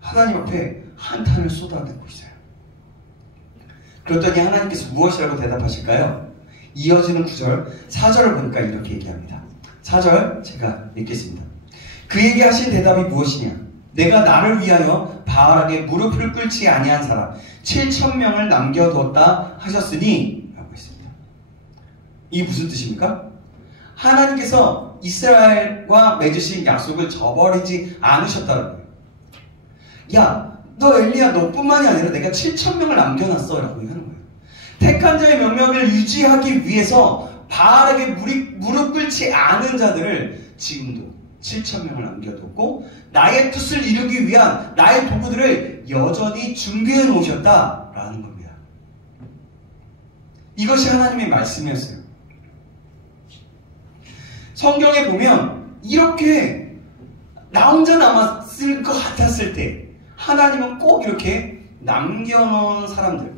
하나님 앞에 한탄을 쏟아내고 있어요. 그랬더니 하나님께서 무엇이라고 대답하실까요? 이어지는 9절 4절을 보니까 이렇게 얘기합니다. 4절 제가 읽겠습니다. 그에게 하신 대답이 무엇이냐? 내가 나를 위하여 바알에게 무릎을 꿇지 아니한 사람 7,000명을 남겨두었다 하셨으니 라고 했습니다. 이게 무슨 뜻입니까? 하나님께서 이스라엘과 맺으신 약속을 저버리지 않으셨다는 거예요. 야, 너 엘리야 너뿐만이 아니라 내가 7,000명을 남겨놨어 라고 하는 거예요. 택한 자의 명령을 유지하기 위해서 바알에게 무릎 꿇지 않은 자들을 지금도 7,000명을 남겨뒀고 나의 뜻을 이루기 위한 나의 도구들을 여전히 준비해 놓으셨다라는 겁니다. 이것이 하나님의 말씀이었어요. 성경에 보면 이렇게 나 혼자 남았을 것 같았을 때 하나님은 꼭 이렇게 남겨놓은 사람들,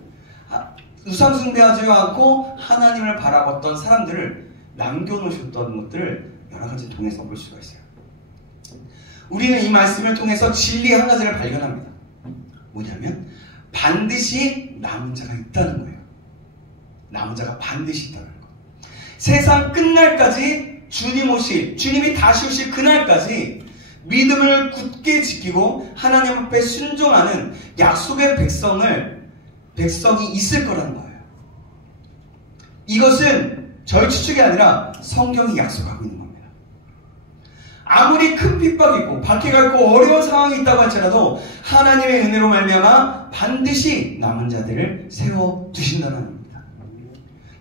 우상 숭배하지 않고 하나님을 바라봤던 사람들을 남겨놓으셨던 것들을 여러 가지 통해서 볼 수가 있어요. 우리는 이 말씀을 통해서 진리 한 가지를 발견합니다. 뭐냐면 반드시 남은 자가 있다는 거예요. 남은 자가 반드시 있다는 거. 세상 끝날까지 주님이 다시 오실 그날까지 믿음을 굳게 지키고 하나님 앞에 순종하는 약속의 백성이 있을 거라는 거예요. 이것은 저희 추측이 아니라 성경이 약속하고 있는 겁니다. 아무리 큰 핍박이 있고 박해가 있고 어려운 상황이 있다고 할지라도 하나님의 은혜로 말미암아 반드시 남은 자들을 세워두신다는 겁니다.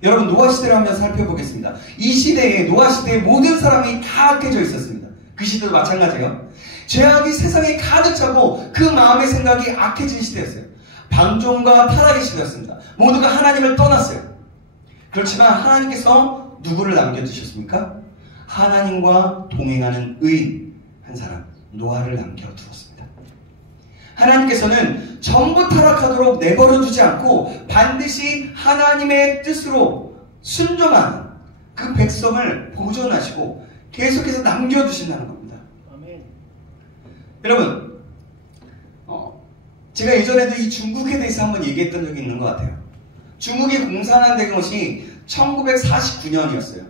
여러분, 노아 시대를 한번 살펴보겠습니다. 이 시대에 노아 시대에 모든 사람이 다 악해져 있었습니다. 그 시대도 마찬가지예요. 죄악이 세상에 가득 차고 그 마음의 생각이 악해진 시대였어요. 방종과 타락의 시대였습니다. 모두가 하나님을 떠났어요. 그렇지만 하나님께서 누구를 남겨두셨습니까? 하나님과 동행하는 의인 한 사람, 노아를 남겨두었습니다. 하나님께서는 전부 타락하도록 내버려두지 않고 반드시 하나님의 뜻으로 순종하는 그 백성을 보존하시고 계속해서 남겨두신다는 겁니다. 아멘. 여러분, 제가 예전에도 이 중국에 대해서 한번 얘기했던 적이 있는 것 같아요. 중국이 공산화된 것이 1949년이었어요.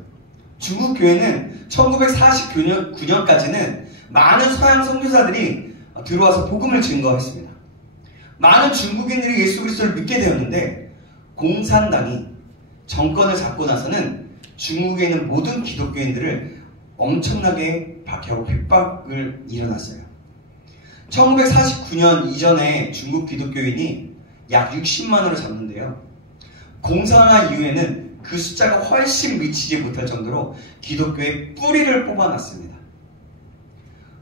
중국 교회는 1949년까지는 많은 서양 선교사들이 들어와서 복음을 증거했습니다. 많은 중국인들이 예수 그리스도를 믿게 되었는데 공산당이 정권을 잡고 나서는 중국에 있는 모든 기독교인들을 엄청나게 박해하고 핍박을 일어났어요. 1949년 이전에 중국 기독교인이 약 60만으로 잡는데요. 공산화 이후에는 그 숫자가 훨씬 미치지 못할 정도로 기독교의 뿌리를 뽑아놨습니다.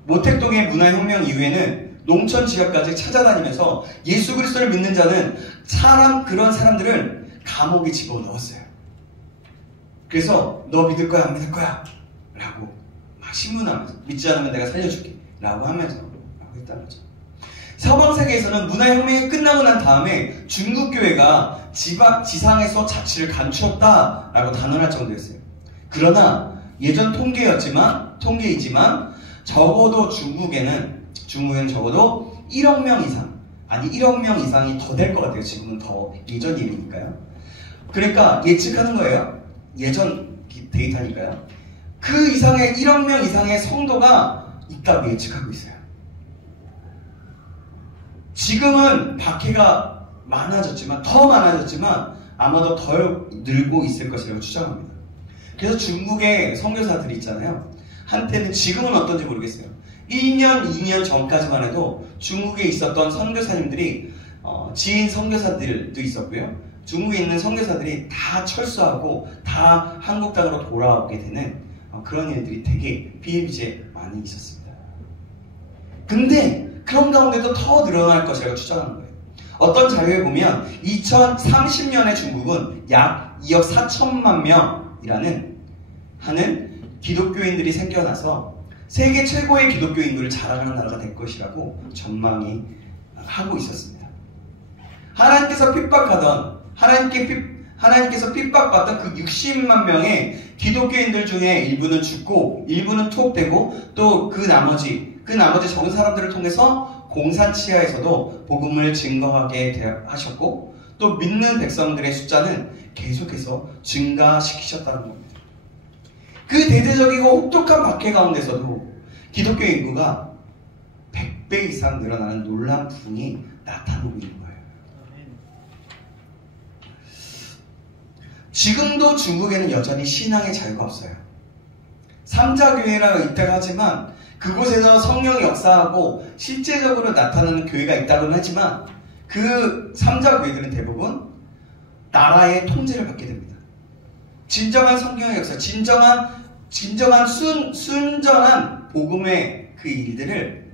모택동의 문화혁명 이후에는 농촌 지역까지 찾아다니면서 예수 그리스도를 믿는 자는 그런 사람들을 감옥에 집어넣었어요. 그래서 너 믿을 거야 안 믿을 거야? 라고 막 신문하면서 믿지 않으면 내가 살려줄게 라고 하면서 라고 했다는 거죠. 서방세계에서는 문화혁명이 끝나고 난 다음에 중국교회가 지상에서 자치를 감추었다 라고 단언할 정도였어요. 그러나 예전 통계이지만 적어도 중국에는 적어도 1억 명 이상, 아니 1억 명 이상이 더 될 것 같아요. 지금은 더 예전 일이니까요. 그러니까 예측하는 거예요. 예전 데이터니까요. 그 이상의 1억 명 이상의 성도가 있다고 예측하고 있어요. 지금은 박해가 더 많아졌지만 아마도 덜 늘고 있을 것이라고 추정합니다. 그래서 중국의 선교사들이 있잖아요. 한때는 지금은 어떤지 모르겠어요. 1년, 2년 전까지만 해도 중국에 있었던 선교사님들이 지인 선교사들도 있었고요. 중국에 있는 선교사들이 다 철수하고 다 한국 땅으로 돌아오게 되는 그런 일들이 되게 비일비재 많이 있었습니다. 근데 그런 가운데도 더 늘어날 것이라고 추정하는 거예요. 어떤 자료에 보면 2030년에 중국은 약 2억 4천만 명이라는 기독교인들이 생겨나서 세계 최고의 기독교 인구를 자랑하는 나라가 될 것이라고 전망이 하고 있었습니다. 하나님께서 핍박받던 그 60만 명의 기독교인들 중에 일부는 죽고 일부는 투옥되고 또 그 나머지 적은 사람들을 통해서 공산치하에서도 복음을 증거하게 하셨고 또 믿는 백성들의 숫자는 계속해서 증가시키셨다는 겁니다. 그 대대적이고 혹독한 박해 가운데서도 기독교 인구가 100배 이상 늘어나는 놀라운 부흥이 나타나고 있는 거예요. 지금도 중국에는 여전히 신앙의 자유가 없어요. 삼자교회라고 있다고 하지만 그곳에서 성령이 역사하고 실제적으로 나타나는 교회가 있다고는 하지만 그 삼자교회들은 대부분 나라의 통제를 받게 됩니다. 진정한 성경의 역사, 진정한 순전한 복음의 그 일들을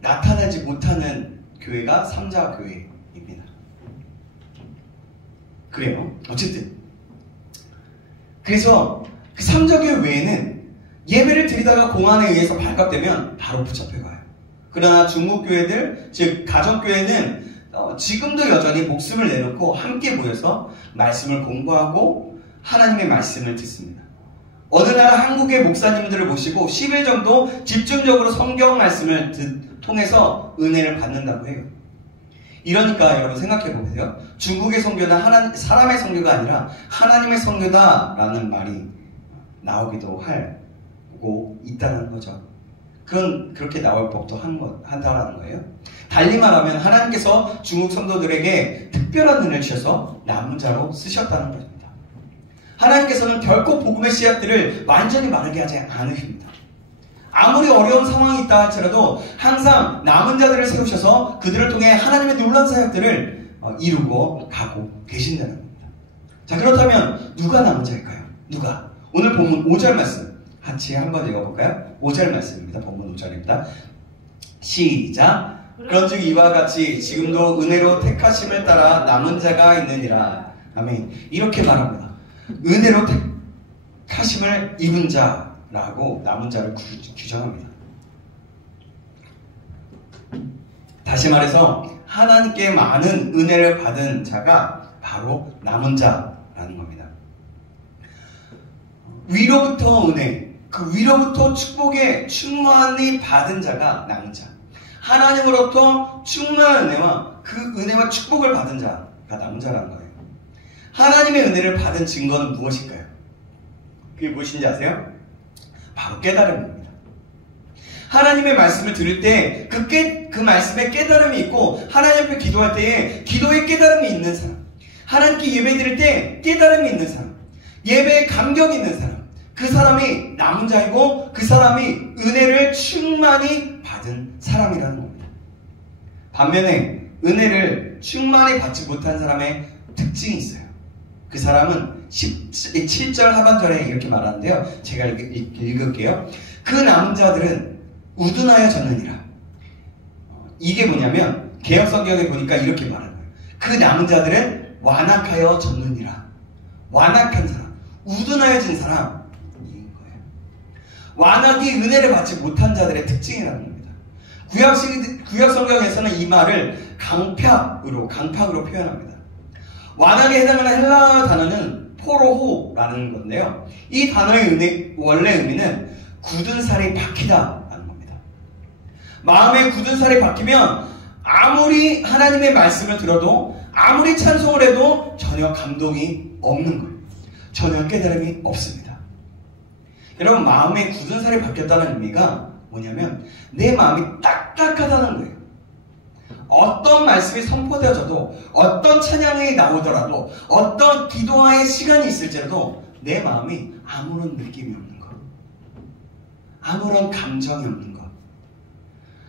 나타나지 못하는 교회가 삼자교회입니다. 그래요. 어쨌든 그래서 그 삼자교회 외에는 예배를 드리다가 공안에 의해서 발각되면 바로 붙잡혀가요. 그러나 중국교회들, 즉 가정교회는 지금도 여전히 목숨을 내놓고 함께 모여서 말씀을 공부하고 하나님의 말씀을 듣습니다. 어느 날 한국의 목사님들을 모시고 10일 정도 집중적으로 성경 말씀을 통해서 은혜를 받는다고 해요. 이러니까 여러분 생각해 보세요. 중국의 선교는 사람의 선교가 아니라 하나님의 선교다라는 말이 나오기도 하고 있다는 거죠. 그렇게 나올 법도 한다라는 거예요. 달리 말하면 하나님께서 중국 성도들에게 특별한 은혜를 주셔서 남은 자로 쓰셨다는 겁니다. 하나님께서는 결코 복음의 씨앗들을 완전히 마르게 하지 않으십니다. 아무리 어려운 상황이 있다 할지라도 항상 남은 자들을 세우셔서 그들을 통해 하나님의 놀라운 사역들을 이루고 가고 계신다는 겁니다. 자, 그렇다면 누가 남은 자일까요? 누가? 오늘 본문 5절 말씀 같이 한번 읽어볼까요? 5절 말씀입니다. 본문 5절입니다. 시작. 그런즉 이와 같이 지금도 은혜로 택하심을 따라 남은 자가 있느니라. 아멘. 이렇게 말합니다. 은혜로 택하심을 입은 자라고 남은 자를 규정합니다. 다시 말해서 하나님께 많은 은혜를 받은 자가 바로 남은 자라는 겁니다. 위로부터 은혜, 그 위로부터 축복에 충만히 받은 자가 남은 자. 하나님으로부터 충만한 은혜와 그 은혜와 축복을 받은 자가 남은 자라는 거예요. 하나님의 은혜를 받은 증거는 무엇일까요? 그게 무엇인지 아세요? 바로 깨달음입니다. 하나님의 말씀을 들을 때 그 말씀에 깨달음이 있고 하나님 앞에 기도할 때에 기도에 깨달음이 있는 사람, 하나님께 예배 드릴 때 깨달음이 있는 사람, 예배에 감격이 있는 사람, 그 사람이 남은 자이고 그 사람이 은혜를 충만히 받은 사람이라는 겁니다. 반면에 은혜를 충만히 받지 못한 사람의 특징이 있어요. 그 사람은 7절 하반절에 이렇게 말하는데요. 제가 읽을게요. 그 남은 자들은 우둔하여 졌느니라. 이게 뭐냐면 개역성경에 보니까 이렇게 말하는 거예요. 그 남은 자들은 완악하여 졌느니라. 완악한 사람, 우둔하여 진 사람, 이인 거예요. 완악이 은혜를 받지 못한 자들의 특징이라는 겁니다. 구약성경에서는 이 말을 강팍으로 표현합니다. 완악에 해당하는 헬라어 단어는 포로호라는 건데요. 이 단어의 원래 의미는 굳은 살이 박히다라는 겁니다. 마음에 굳은 살이 박히면 아무리 하나님의 말씀을 들어도 아무리 찬송을 해도 전혀 감동이 없는 거예요. 전혀 깨달음이 없습니다. 여러분, 마음에 굳은 살이 박혔다는 의미가 뭐냐면 내 마음이 딱딱하다는 거예요. 어떤 말씀이 선포되어져도 어떤 찬양이 나오더라도 어떤 기도와의 시간이 있을지라도 내 마음이 아무런 느낌이 없는 것, 아무런 감정이 없는 것,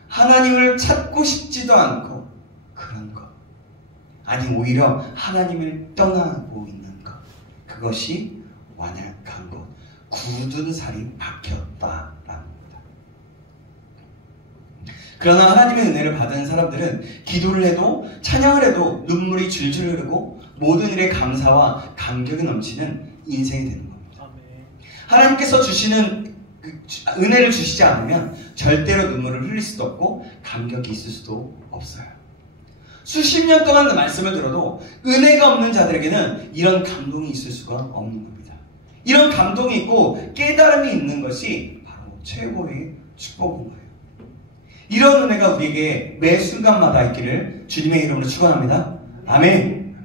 하나님을 찾고 싶지도 않고 그런 것, 아니 오히려 하나님을 떠나고 있는 것, 그것이 완악한 것, 굳은 살이 박혔다라는 겁니다. 그러나 하나님의 은혜를 받은 사람들은 기도를 해도 찬양을 해도 눈물이 줄줄 흐르고 모든 일에 감사와 감격이 넘치는 인생이 되는 겁니다. 하나님께서 주시는 은혜를 주시지 않으면 절대로 눈물을 흘릴 수도 없고 감격이 있을 수도 없어요. 수십 년 동안 말씀을 들어도 은혜가 없는 자들에게는 이런 감동이 있을 수가 없는 겁니다. 이런 감동이 있고 깨달음이 있는 것이 바로 최고의 축복인 거예요. 이런 은혜가 우리에게 매 순간마다 있기를 주님의 이름으로 축원합니다. 아멘.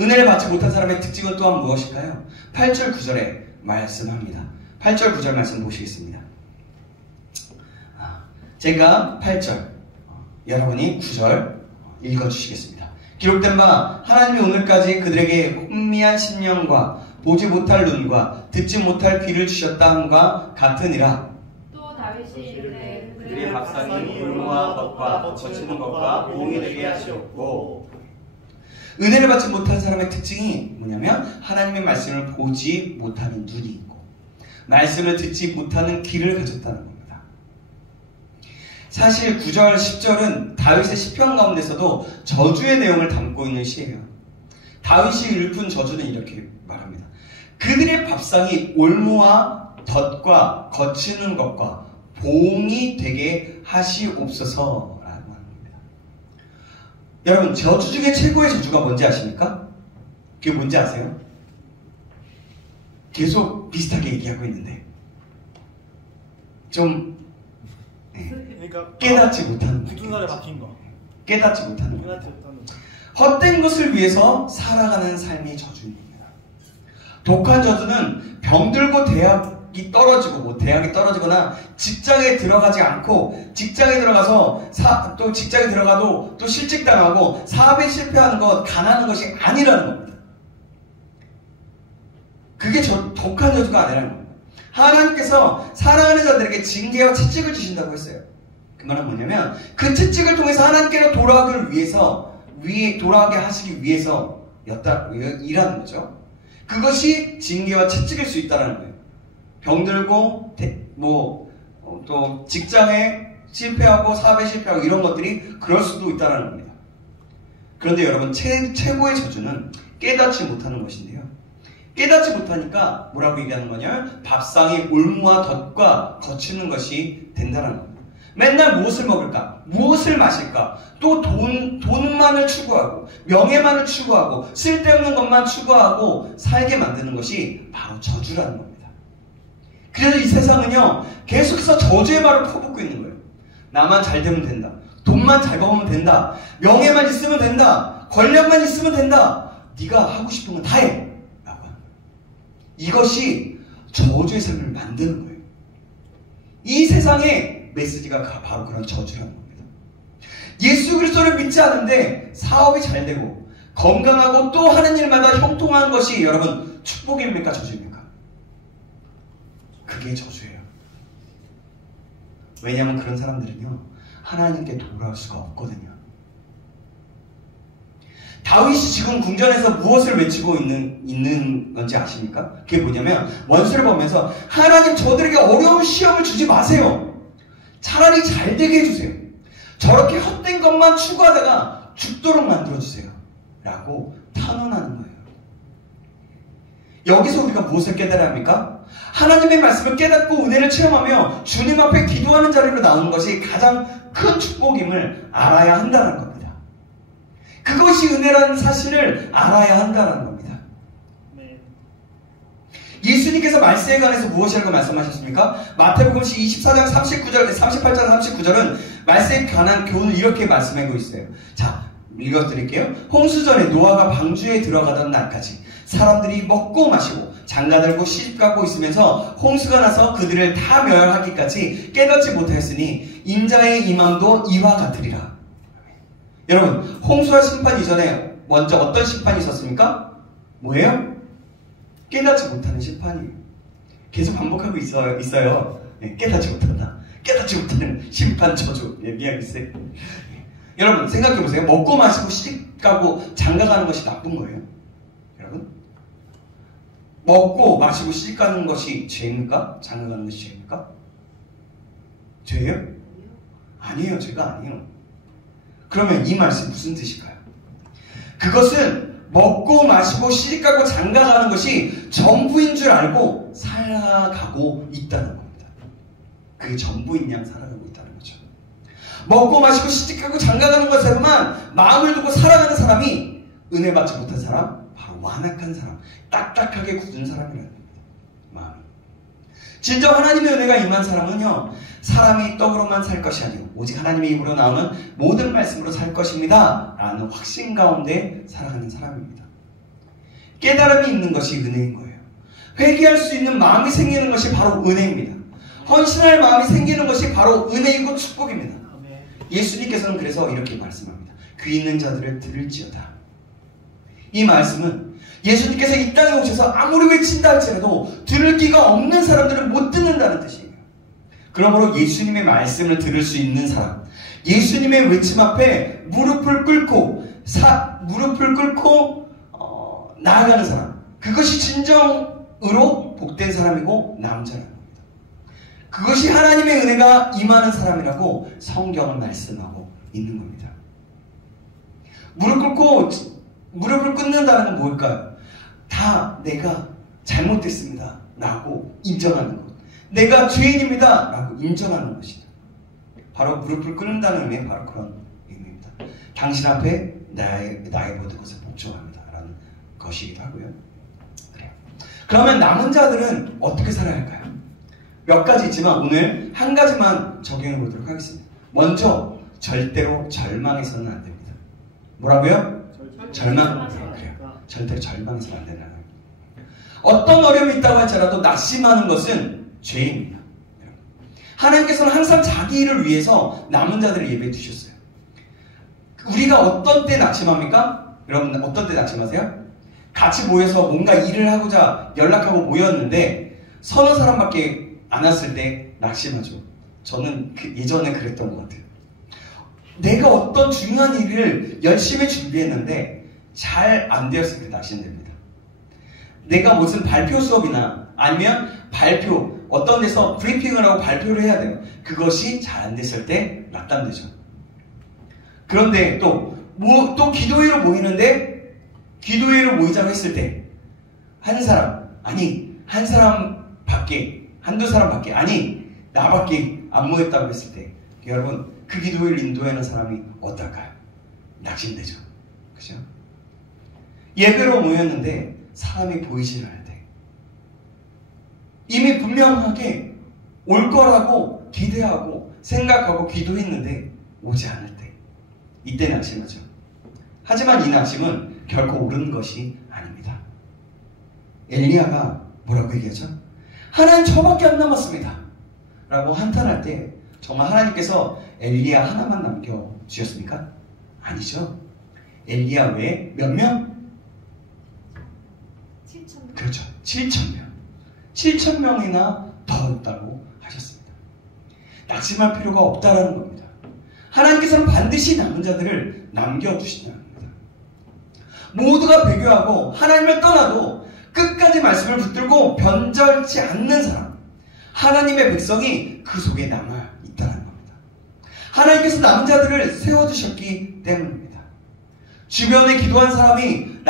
은혜를 받지 못한 사람의 특징은 또한 무엇일까요? 8절 9절에 말씀합니다. 8절 9절 말씀 보시겠습니다. 제가 8절, 여러분이 9절 읽어주시겠습니다. 기록된 바 하나님이 오늘까지 그들에게 혼미한 심령과 보지 못할 눈과 듣지 못할 귀를 주셨다 함과 같으니라. 또 다윗이 이르되 그들의 밥상이 울무와 덫과 거치는 것과 보응이 되게 하시옵고. 은혜를 받지 못한 사람의 특징이 뭐냐면 하나님의 말씀을 보지 못하는 눈이 있고 말씀을 듣지 못하는 귀를 가졌다는 겁니다. 사실 9절, 10절은 다윗의 시편 가운데서도 저주의 내용을 담고 있는 시예요. 다윗이 읊은 저주는 이렇게 말합니다. 그들의 밥상이 올무와 덫과 거치는 것과 보응이 되게 하시옵소서라고 하는 겁니다. 여러분, 저주 중에 최고의 저주가 뭔지 아십니까? 그게 뭔지 아세요? 계속 비슷하게 얘기하고 있는데 좀 그러니까 깨닫지 못하는 거예요. 굳은 살에 박힌 거. 깨닫지 못하는 거예요. 깨닫지 못하는 거. 헛된 것을 위해서 살아가는 삶이 저주입니다. 독한 저주는 병들고 대학이 떨어지거나 직장에 들어가지 않고 직장에 들어가서 또 직장에 들어가도 또 실직당하고 사업에 실패하는 것, 가난한 것이 아니라는 겁니다. 그게 독한 저주가 아니라는 겁니다. 하나님께서 사랑하는 자들에게 징계와 채찍을 주신다고 했어요. 그 말은 뭐냐면 그 채찍을 통해서 하나님께로 돌아가게 하시기 위해서 일하는 거죠. 그것이 징계와 채찍일 수 있다는 거예요. 병들고 또 직장에 실패하고 사업에 실패하고 이런 것들이 그럴 수도 있다는 겁니다. 그런데 여러분, 최고의 저주는 깨닫지 못하는 것인데요. 깨닫지 못하니까 뭐라고 얘기하는 거냐면 밥상이 올무와 덫과 거치는 것이 된다는 겁니다. 맨날 무엇을 먹을까? 무엇을 마실까? 또 돈만을 추구하고 명예만을 추구하고 쓸데없는 것만 추구하고 살게 만드는 것이 바로 저주라는 겁니다. 그래서 이 세상은요 계속해서 저주의 말을 퍼붓고 있는 거예요. 나만 잘 되면 된다. 돈만 잘 벌면 된다. 명예만 있으면 된다. 권력만 있으면 된다. 네가 하고 싶은 건 다 해. 라고 하는 거예요. 이것이 저주의 삶을 만드는 거예요. 이 세상에 메시지가 바로 그런 저주라는 겁니다. 예수 그리스도를 믿지 않는데 사업이 잘 되고 건강하고 또 하는 일마다 형통한 것이 여러분 축복입니까 저주입니까? 그게 저주예요. 왜냐하면 그런 사람들은요 하나님께 돌아올 수가 없거든요. 다윗이 지금 궁전에서 무엇을 외치고 있는 건지 아십니까? 그게 뭐냐면 원수를 보면서 하나님 저들에게 어려운 시험을 주지 마세요. 차라리 잘 되게 해주세요. 저렇게 헛된 것만 추구하다가 죽도록 만들어주세요. 라고 탄원하는 거예요. 여기서 우리가 무엇을 깨달아야 합니까? 하나님의 말씀을 깨닫고 은혜를 체험하며 주님 앞에 기도하는 자리로 나오는 것이 가장 큰 축복임을 알아야 한다는 겁니다. 그것이 은혜라는 사실을 알아야 한다는 겁니다. 예수님께서 말세에 관해서 무엇이라고 말씀하셨습니까? 마태복음 24장 39절, 38장 39절은 말세에 관한 교훈을 이렇게 말씀하고 있어요. 자, 읽어드릴게요. 홍수전에 노아가 방주에 들어가던 날까지 사람들이 먹고 마시고 장가들고 시집가고 있으면서 홍수가 나서 그들을 다 멸하기까지 깨닫지 못하였으니 인자의 임함도 이와 같으리라. 여러분, 홍수와 심판 이전에 먼저 어떤 심판이 있었습니까? 뭐예요? 깨닫지 못하는 심판이에요. 계속 반복하고 있어요. 네, 깨닫지 못한다. 깨닫지 못하는 심판 저주 얘기하고 있어요. 여러분 생각해보세요. 먹고 마시고 시집가고 장가가는 것이 나쁜 거예요? 여러분? 먹고 마시고 시집가는 것이 죄입니까? 장가가는 것이 죄입니까? 죄예요? 아니에요. 죄가 아니에요. 그러면 이 말씀 무슨 뜻일까요? 그것은 먹고 마시고 시집가고 장가가는 것이 전부인 줄 알고 살아가고 있다는 겁니다. 그게 전부인 양 살아가고 있다는 거죠. 먹고 마시고 시집가고 장가가는 것에만 마음을 두고 살아가는 사람이 은혜 받지 못한 사람, 바로 완악한 사람, 딱딱하게 굳은 사람이라는 겁니다. 마음이. 진정 하나님의 은혜가 임한 사람은요, 사람이 떡으로만 살 것이 아니고 오직 하나님의 입으로 나오는 모든 말씀으로 살 것입니다 라는 확신 가운데 살아가는 사람입니다. 깨달음이 있는 것이 은혜인 거예요. 회개할 수 있는 마음이 생기는 것이 바로 은혜입니다. 헌신할 마음이 생기는 것이 바로 은혜이고 축복입니다. 예수님께서는 그래서 이렇게 말씀합니다. 귀 있는 자들을 들을지어다. 이 말씀은 예수님께서 이 땅에 오셔서 아무리 외친다 할지라도 들을 귀가 없는 사람들은 못 듣는다는 뜻이에요. 그러므로 예수님의 말씀을 들을 수 있는 사람, 예수님의 외침 앞에 무릎을 꿇고 나아가는 사람, 그것이 진정으로 복된 사람이고 남자라는 겁니다. 그것이 하나님의 은혜가 임하는 사람이라고 성경은 말씀하고 있는 겁니다. 무릎을 꿇는다는 건 뭘까요? 다 내가 잘못됐습니다 라고 인정하는 것, 내가 죄인입니다 라고 인정하는 것이다. 바로 무릎을 꿇는다는 의미, 바로 그런 의미입니다. 당신 앞에 나의 모든 것을 복종합니다 라는 것이기도 하고요. 그래요. 그러면 남은 자들은 어떻게 살아야 할까요? 몇 가지 있지만 오늘 한 가지만 적용해 보도록 하겠습니다. 먼저 절대로 절망해서는 안 됩니다. 뭐라고요? 절망. 그래요. 절대로 절망해서는 안 된다는 거예요. 어떤 어려움이 있다고 할지라도 낙심하는 것은 죄입니다. 하나님께서는 항상 자기 일을 위해서 남은 자들을 예배해 두셨어요. 우리가 어떤 때 낙심합니까? 여러분 어떤 때 낙심하세요? 같이 모여서 뭔가 일을 하고자 연락하고 모였는데 서너 사람밖에 안 왔을 때 낙심하죠. 저는 예전에 그랬던 것 같아요. 내가 어떤 중요한 일을 열심히 준비했는데 잘 안 되었을 때 낙심됩니다. 내가 무슨 발표 수업이나 아니면 어떤 데서 브리핑을 하고 발표를 해야 돼요. 그것이 잘 안 됐을 때 낙담되죠. 그런데 또 기도회로 모이는데 기도회로 모이자고 했을 때 한두 사람밖에 나밖에 안 모였다고 했을 때 여러분 그 기도회를 인도하는 사람이 어떨까요? 낙심되죠. 그죠? 예배로 모였는데 사람이 보이질 않을 때 이미 분명하게 올 거라고 기대하고 생각하고 기도했는데 오지 않을 때 이때 낙심하죠. 하지만 이 낙심은 결코 옳은 것이 아닙니다. 엘리야가 뭐라고 얘기하죠? 하나님 저밖에 안 남았습니다 라고 한탄할 때 정말 하나님께서 엘리야 하나만 남겨주셨습니까? 아니죠. 엘리야 외에 몇 명? 7천. 그렇죠. 7,000명. 7,000명이나 더 있다고 하셨습니다. 낙심할 필요가 없다라는 겁니다. 하나님께서는 반드시 남은 자들을 남겨주신다는 겁니다. 모두가 배교하고 하나님을 떠나도 끝까지 말씀을 붙들고 변절치 않는 사람, 하나님의 백성이 그 속에 남아 있다는 겁니다. 하나님께서 남은 자들을 세워주셨기 때문입니다. 주변에 기도한 사람이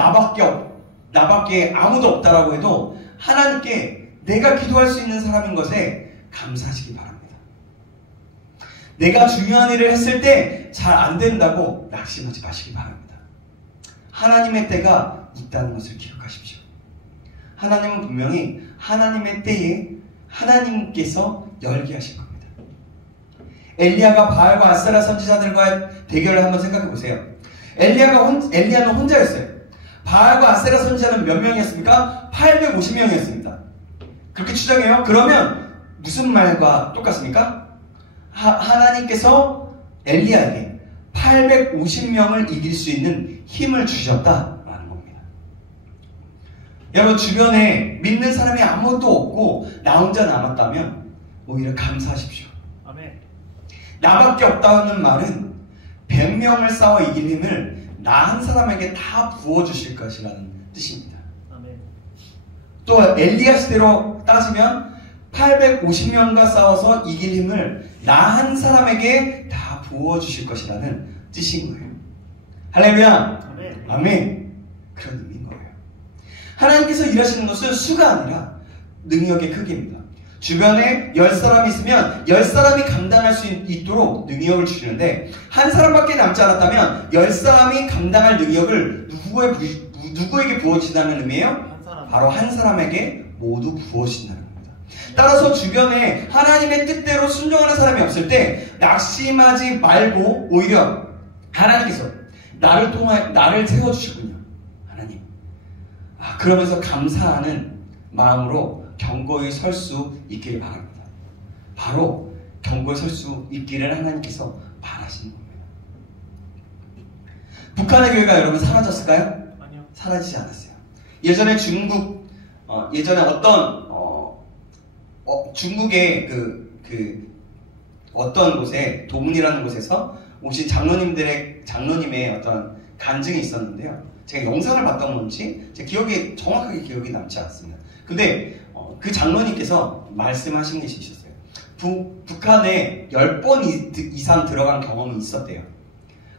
나밖에 아무도 없다라고 해도 하나님께 내가 기도할 수 있는 사람인 것에 감사하시기 바랍니다. 내가 중요한 일을 했을 때 잘 안 된다고 낙심하지 마시기 바랍니다. 하나님의 때가 있다는 것을 기억하십시오. 하나님은 분명히 하나님의 때에 하나님께서 열게 하실 겁니다. 엘리야가 바알과 아세라 선지자들과의 대결을 한번 생각해 보세요. 엘리야는 혼자였어요. 바알과 아세라 선지자는 몇 명이었습니까? 850명이었습니다. 그렇게 추정해요. 그러면 무슨 말과 똑같습니까? 하나님께서 엘리야에게 850명을 이길 수 있는 힘을 주셨다라는 겁니다. 여러분, 주변에 믿는 사람이 아무것도 없고 나 혼자 남았다면 오히려 감사하십시오. 아멘. 나밖에 없다는 말은 100명을 싸워 이길 힘을 나 한 사람에게 다 부어주실 것이라는 뜻입니다. 아멘. 또 엘리야 시대로 따지면 850명과 싸워서 이길 힘을 나 한 사람에게 다 부어주실 것이라는 뜻인 거예요. 할렐루야. 아멘. 아멘. 그런 의미인 거예요. 하나님께서 일하시는 것은 수가 아니라 능력의 크기입니다. 주변에 10사람이 있으면 10사람이 감당할 수 있도록 능력을 주시는데 한 사람밖에 남지 않았다면 10사람이 감당할 능력을 누구에게 부어주신다는 의미예요? 한 사람. 바로 한 사람에게 모두 부어주신다는 겁니다. 따라서 주변에 하나님의 뜻대로 순종하는 사람이 없을 때 낙심하지 말고 오히려 하나님께서 나를 세워주셨군요. 하나님. 그러면서 감사하는 마음으로 경고에 설 수 있기를 바랍니다. 바로 경고에 설 수 있기를 하나님께서 바라시는 겁니다. 북한의 교회가 여러분 사라졌을까요? 아니요. 사라지지 않았어요. 예전에 예전에 중국의 어떤 곳에 도문이라는 곳에서 오신 장로님의 어떤 간증이 있었는데요. 제가 영상을 봤던 건지 제 정확하게 기억이 남지 않습니다. 근데 그 장로님께서 말씀하신 것이 있었어요. 북한에 10번 이상 들어간 경험이 있었대요.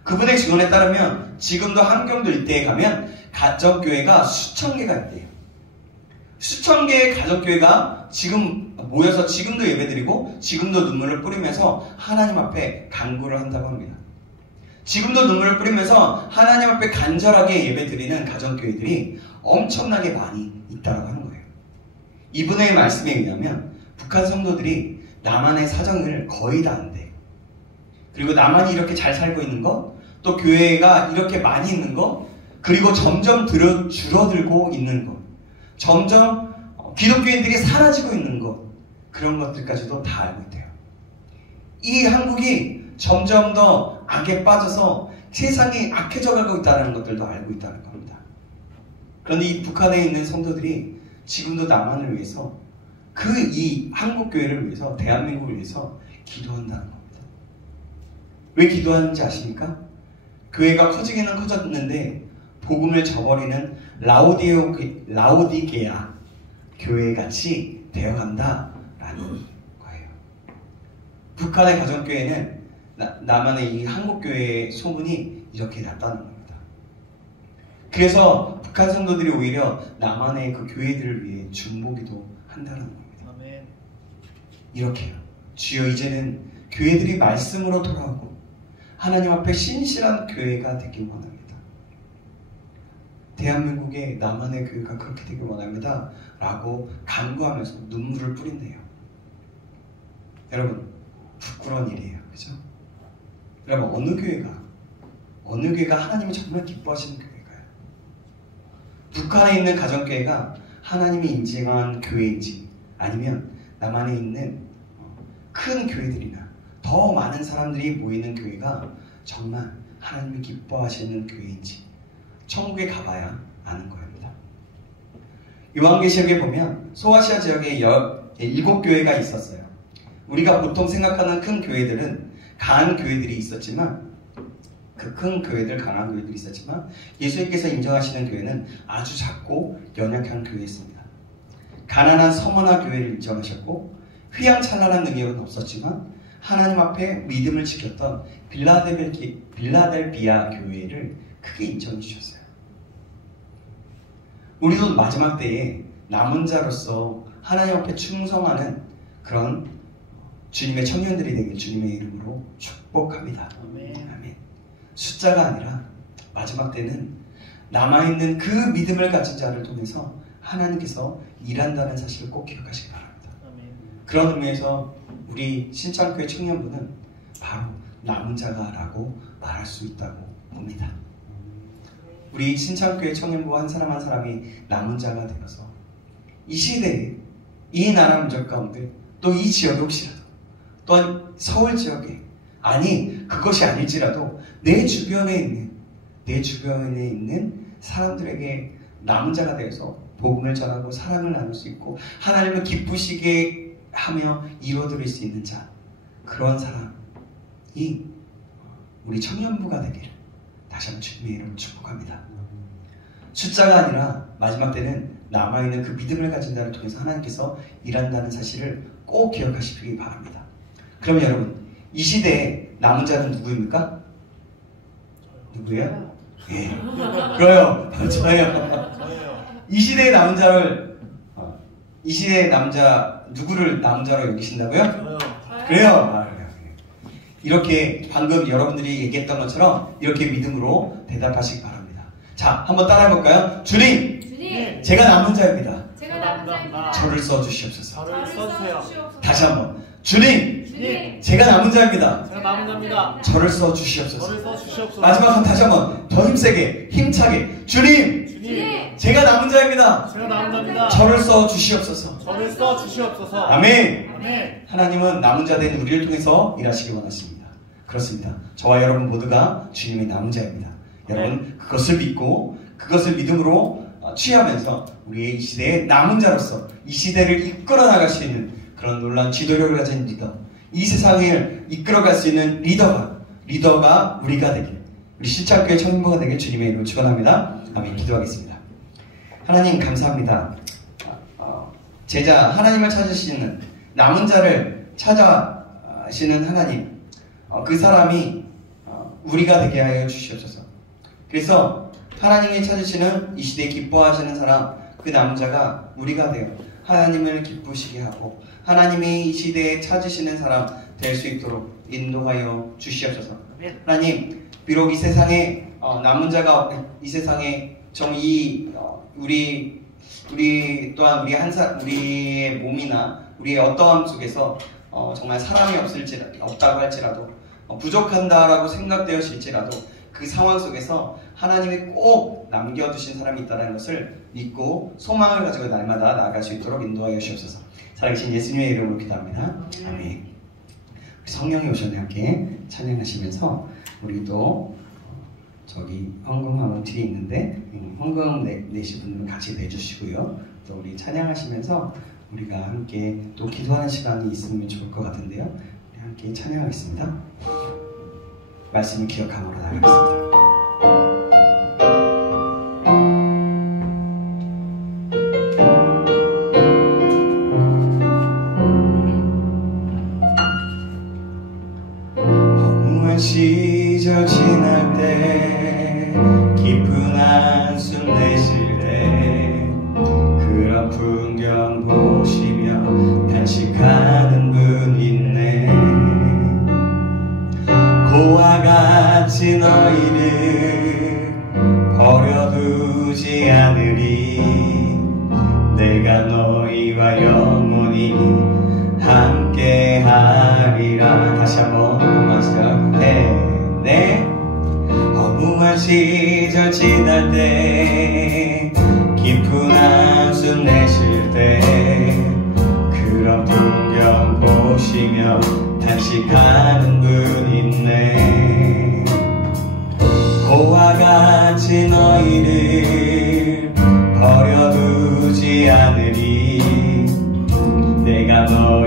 그분의 증언에 따르면 지금도 함경도 일대에 가면 가정교회가 수천 개가 있대요. 수천 개의 가정교회가 지금 모여서 지금도 예배드리고 지금도 눈물을 뿌리면서 하나님 앞에 간구를 한다고 합니다. 지금도 눈물을 뿌리면서 하나님 앞에 간절하게 예배드리는 가정교회들이 엄청나게 많이 있다고 하는 거예요. 이분의 말씀에 의하면 북한 성도들이 남한의 사정을 거의 다 안대. 그리고 남한이 이렇게 잘 살고 있는 것, 또 교회가 이렇게 많이 있는 것, 그리고 점점 줄어들고 있는 것, 점점 기독교인들이 사라지고 있는 것, 그런 것들까지도 다 알고 있대요. 이 한국이 점점 더 악에 빠져서 세상이 악해져가고 있다는 것들도 알고 있다는 겁니다. 그런데 이 북한에 있는 성도들이 지금도 남한을 위해서 이 한국교회를 위해서 대한민국을 위해서 기도한다는 겁니다. 왜 기도하는지 아십니까? 교회가 커지기는 커졌는데 복음을 저버리는 라오디게아 교회같이 되어간다라는 거예요. 북한의 가정교회는 남한의 이 한국교회의 소문이 이렇게 났다는 겁니다. 그래서 북한 성도들이 오히려 남한의 그 교회들을 위해 중보기도 한다는 겁니다. 아멘. 이렇게요. 주여, 이제는 교회들이 말씀으로 돌아오고 하나님 앞에 신실한 교회가 되길 원합니다. 대한민국의 남한의 교회가 그렇게 되길 원합니다. 라고 간구하면서 눈물을 뿌린대요. 여러분, 부끄러운 일이에요. 그죠? 여러분, 어느 교회가 하나님이 정말 기뻐하시는 교회가요? 북한에 있는 가정교회가 하나님이 인정한 교회인지, 아니면 남한에 있는 큰 교회들이나 더 더 많은 사람들이 모이는 교회가 정말 하나님이 기뻐하시는 교회인지 천국에 가봐야 아는 거입니다. 요한계시록에 보면 소아시아 지역에 7교회가 있었어요. 우리가 보통 생각하는 큰 교회들은 강한 교회들이 있었지만 그 큰 교회들, 강한 교회들이 있었지만 예수님께서 인정하시는 교회는 아주 작고 연약한 교회였습니다. 가난한 서머나 교회를 인정하셨고 휘황찬란한 능력은 없었지만 하나님 앞에 믿음을 지켰던 빌라델비아 교회를 크게 인정해 주셨어요. 우리도 마지막 때에 남은 자로서 하나님 앞에 충성하는 그런 주님의 청년들이 되길 주님의 이름으로 축복합니다. 아멘. 아멘. 숫자가 아니라 마지막 때는 남아있는 그 믿음을 가진 자를 통해서 하나님께서 일한다는 사실을 꼭 기억하시기 바랍니다. 아멘. 그런 의미에서 우리 신창교회 청년부는 바로 남은 자가라고 말할 수 있다고 봅니다. 우리 신창교회 청년부 한 사람 한 사람이 남은 자가 되어서 이 시대에 이 나라 민족 가운데 또 이 지역에 혹시라도 또한 서울 지역에 아니 그것이 아닐지라도 내 주변에 있는 사람들에게 남은 자가 되어서 복음을 전하고 사랑을 나눌 수 있고 하나님을 기쁘시게 하며 이루어드릴 수 있는 자, 그런 사람이 우리 청년부가 되기를 다시 한번 주님의 이름으로 축복합니다. 숫자가 아니라 마지막 때는 남아있는 그 믿음을 가진 자를 통해서 하나님께서 일한다는 사실을 꼭 기억하시기 바랍니다. 그러면 여러분, 이 시대에 남은 자는 누구입니까? 누구예요? 예. 그래요. 저예요. 이 시대의 남은 자를, 이 시대의 남자, 누구를 남은 자로 여기신다고요? 그래요. 이렇게 방금 여러분들이 얘기했던 것처럼 이렇게 믿음으로 대답하시기 바랍니다. 자, 한번 따라해볼까요? 주님! 주님! 제가 남은 자입니다. 제가 남은 자입니다. 저를 써주시옵소서. 저를 써주세요. 다시 한번. 주님! 주님! 제가 남은 자입니다. 제가 남은 자입니다. 저를 써주시옵소서. 저를 써주시옵소서. 마지막 한 다시 한번 더 힘세게 힘차게 주님! 주님, 제가 남은 자입니다. 제가 남은 자입니다. 저를 써주시옵소서. 저를 써주시옵소서. 아멘. 아멘. 하나님은 남은 자 된 우리를 통해서 일하시기 원하십니다. 그렇습니다. 저와 여러분 모두가 주님의 남은 자입니다. 여러분 그것을 믿고 그것을 믿음으로 취하면서 우리의 이 시대의 남은 자로서 이 시대를 이끌어 나갈 수 있는 그런 놀라운 지도력을 가진 리더, 이 세상을 이끌어갈 수 있는 리더가 우리가 되길, 우리 신창교회 청년부가 되길 주님의 이름으로 축원합니다. 아멘. 기도하겠습니다. 하나님 감사합니다. 제자 하나님을 찾으시는 남은 자를 찾아시는 하나님, 그 사람이 우리가 되게 하여 주시옵소서. 그래서 하나님이 찾으시는 이 시대에 기뻐하시는 사람, 그 남은 자가 우리가 되어 하나님을 기쁘시게 하고 하나님이 이 시대에 찾으시는 사람 될 수 있도록 인도하여 주시옵소서. 하나님, 비록 이 세상에 남은 자가 이 세상에 우리 또한 우리의 몸이나 우리의 어떠함 속에서 정말 사람이 없다고 할지라도 부족한다라고 생각되어질지라도 그 상황 속에서 하나님이 꼭 남겨두신 사람이 있다는 것을 믿고 소망을 가지고 날마다 나아갈 수 있도록 인도하여 주시옵소서. 살아계신 예수님의 이름으로 기도합니다. 아멘. 성령이 오셨네. 함께 찬양하시면서 우리도 저기 헌금하는 뒤에 있는데 헌금 내신 분들은 같이 내주시고요. 또 우리 찬양하시면서 우리가 함께 또 기도하는 시간이 있으면 좋을 것 같은데요. 우리 함께 찬양하겠습니다. 말씀을 기억함으로 나가겠습니다. 허무한 시절 지날 때 깊은 한숨 내쉴 때 그런 풍경 보시며 단식하는 분 있네. 고와 같이 너희를 버려두지 않으리. 내가 너희와 영원히 함께하리라. 다시 한번 네. 허무한 시절 지날 때 깊은 한숨 내쉴 때 그런 풍경 보시며 단식하는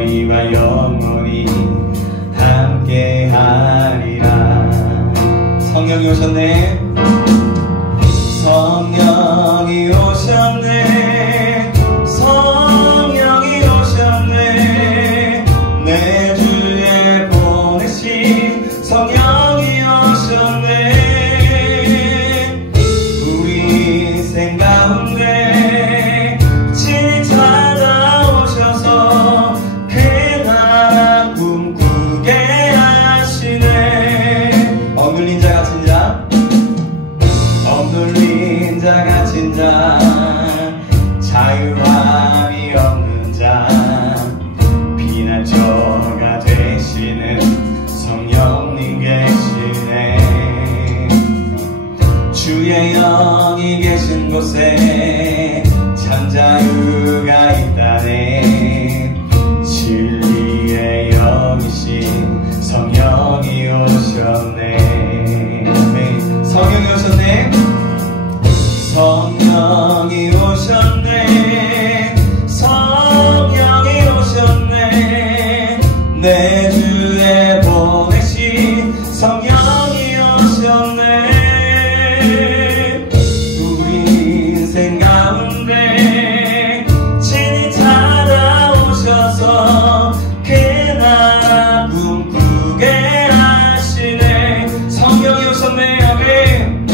너희와 영원히 함께하리라. 성령이 오셨네. 성령이 오셨네. 성령이 오셨네. 내 주에 보내신 성령이 오셨네. 우리 인생 가운데 친히 찾아오셔서 그 나라 꿈꾸게 하시네. 억눌린 자 같은 자, 억눌린 자 같은 자, 자유함이 없는 자, 피난처가 되시는 성령님 계시네. 주의 영이 계신 곳에 참 자유가 있다네. 진리의 영이신 성령이 오셨네. 아멘. 성령이 오셨네. 성령이 오셨네. 성령이 오셨네. 내 주에 보내신 성령이 오셨네. 우리 인생 가운데 친히 찾아오셔서 그 나라 꿈꾸게 하시네. 성령이 오셨네. 아멘.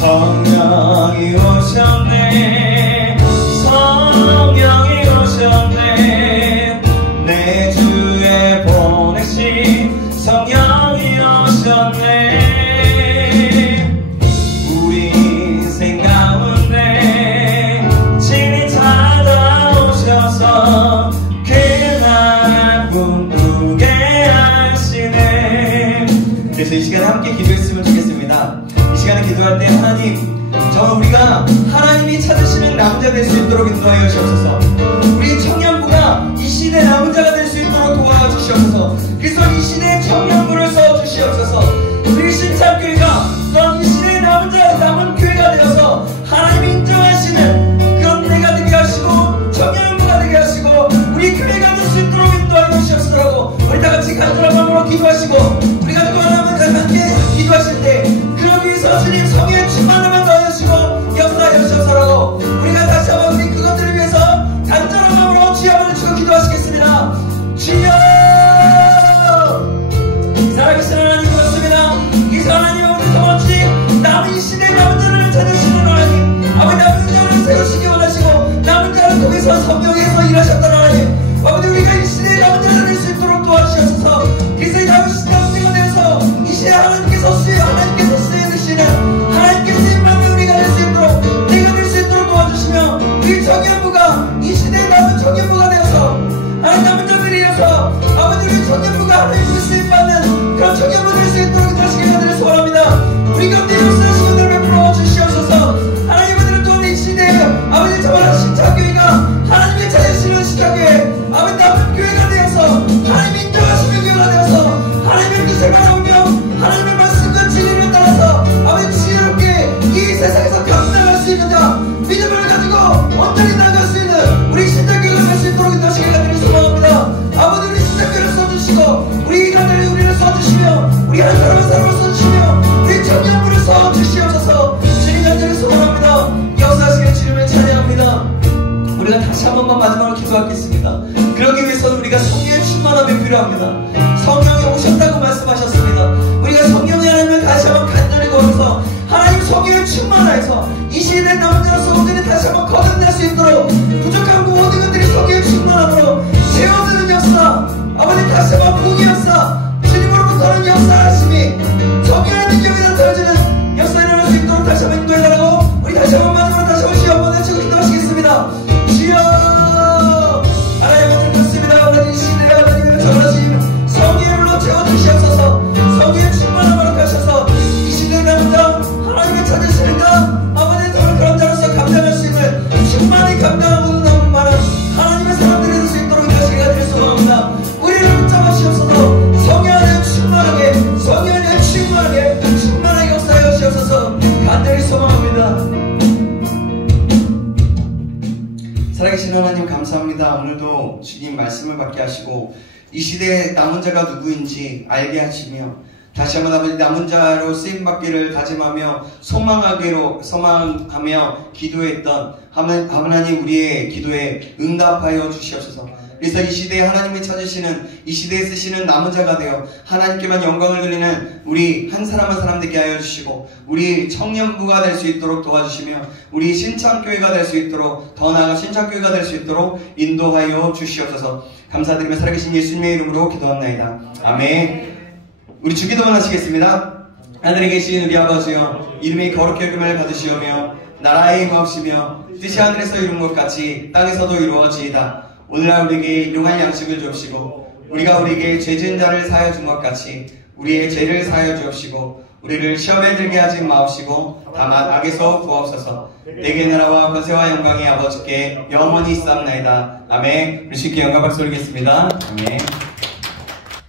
성령이 오셨네. 성령이 오셨네. 내 주에 보내신 성령이 오셨네. 우리 인생 가운데 친히 찾아오셔서 그 나라 꿈꾸게 하시네. 그래서 이 시간에 함께 기도했으면 좋겠습니다. 이 시간에 기도할 때 하나님, 정말 우리가 하나님이 찾으시는 남자 될 수 있도록 인도하여 주옵소서. 우리 청년부가 이 시대 남자가 될 수 있도록 도와주시옵소서. 그래서 이 시대에 청년부를 써주시옵소서. 우리 신창교회가 또한 이 시대의 남은 교회가 되어서 하나님이 인정하시는 그런 내가 되게 하시고 청년부가 되게 하시고 우리 교회가 될 수 있도록 인도하여 주시옵소서. 우리 다같이 간절한 마음으로 기도하시고 우리가 또 하나님과 함께 기도하실 때 그러기 위해서 주님 성령의 충만함을 더하시고 역사하여 주셔서라고 우리가 다시 한번 우리 그것들을 위해서 간절한 마음으로 주여 한번 주고 기도하시겠습니다. 주여 살아계신 하나님 그렇습니다. 이 하나님 아버지 더 오직 남은 이 시대의 남은 자를 찾으시는 하나님, 아버지 남은 자를 세우시기 원하시고 남은 자를 통해서 성경에서 일하셨던 하나님, 아버지 우리가 이 시대의 남은 자를 될 수 있도록 도와주셔서 그래서 이 남은 시대가 되어서 이 시대 하나님께서 쓰여주시는 하나님께서 임하는 우리가 될 수 있도록 내가 될 수 있도록 도와주시며 우리 청년부가 이 시대의 남은 청년부가 되어서 하나님 남은 자들이어서 아버지 우리 청년부가 하나님을 쓰임받는 그런 청년부 될 수 있도록 다시 기도드려 소원합니다. 우리 가운데 역사하시는 들 베풀어 주시옵소서. 하나님을 또한 이 시대에 아버지 정말 신창교회가 하나님의 찾으시는 신창교회 아버지 남은 교회가 되어서 하나님 인정하시는 교회가 되어서 하나님의 뜻을 바라보며 하나님의 말씀과 진리를 따라서 아버지 지혜롭게 이 세상에서 감당할 수 있는 자 믿음을 가지고 온전히 나아갈 수 있는 우리 신창교회가 될 수 있도록 인도하시게 하기를 소망합니다. 아버지 우리 신창교회를 써주시고 우리 인간들이 우리를 써주시며 우리 한 사람 한 사람을 써주시며 우리 청년부를 써주시옵소서. 주님 간절히 소망합니다. 역사하시게 주님을 찬양합니다. 우리가 다시 한 번만 마지막으로 기도하겠습니다. 그러기 위해서는 우리가 성령의 충만함이 필요합니다. 성령이 오셨다고 말씀하셨습니다. 우리가 성령의 하나님을 다시 한번 간절히 구하면서 하나님 성령의 충만하여서 이 시대에 남은 자로서 모두는 다시 한번 거듭날 수 있도록 부족한 모든 것들이 성령의 충만함으로 채워드는 역사 아버지 다시 한번 부귀 역사 주님으로부터는 역사하심이 성령의 능력이 나타나지는 역사 일어날 수 있도록 다시 한번 인도해달라고 우리 다시 한번 마지막으로 다시 한번 주여 한번 외치고 기도하시겠습니다. 주여 하나님 아버지 그렇습니다. 하나님 이 시대에 하나님의 전하심 힘으로 주님 말씀을 받게 하시고 이 시대에 남은 자가 누구인지 알게 하시며 다시 한번 아버지 남은 자로 쓰임받기를 다짐하며 소망하며 기도했던 하나님 우리의 기도에 응답하여 주시옵소서. 그래서 이 시대에 하나님이 찾으시는 이 시대에 쓰시는 남은 자가 되어 하나님께만 영광을 돌리는 우리 한 사람 한 사람 되게 하여 주시고 우리 청년부가 될 수 있도록 도와주시며 우리 신창교회가 될 수 있도록 더 나아가 신창교회가 될 수 있도록 인도하여 주시옵소서. 감사드리며 살아계신 예수님의 이름으로 기도합나이다. 아멘. 우리 주기도만 하시겠습니다. 하늘에 계신 우리 아버지여 이름이 거룩히 여김을 받으시오며 나라의 임하옵시며 뜻이 하늘에서 이룬 것 같이 땅에서도 이루어지이다. 오늘날 우리에게 일용할 양식을 주옵시고 우리가 우리에게 죄 지은 자를 사하여 준 것 같이 우리의 죄를 사하여 주옵시고 우리를 시험에 들게 하지 마옵시고 다만 악에서 구하옵소서. 내게 나라와 권세와 영광이 아버지께 영원히 있사옵나이다. 아멘. 우리 쉽게 영광 박수 올리겠습니다. 아멘.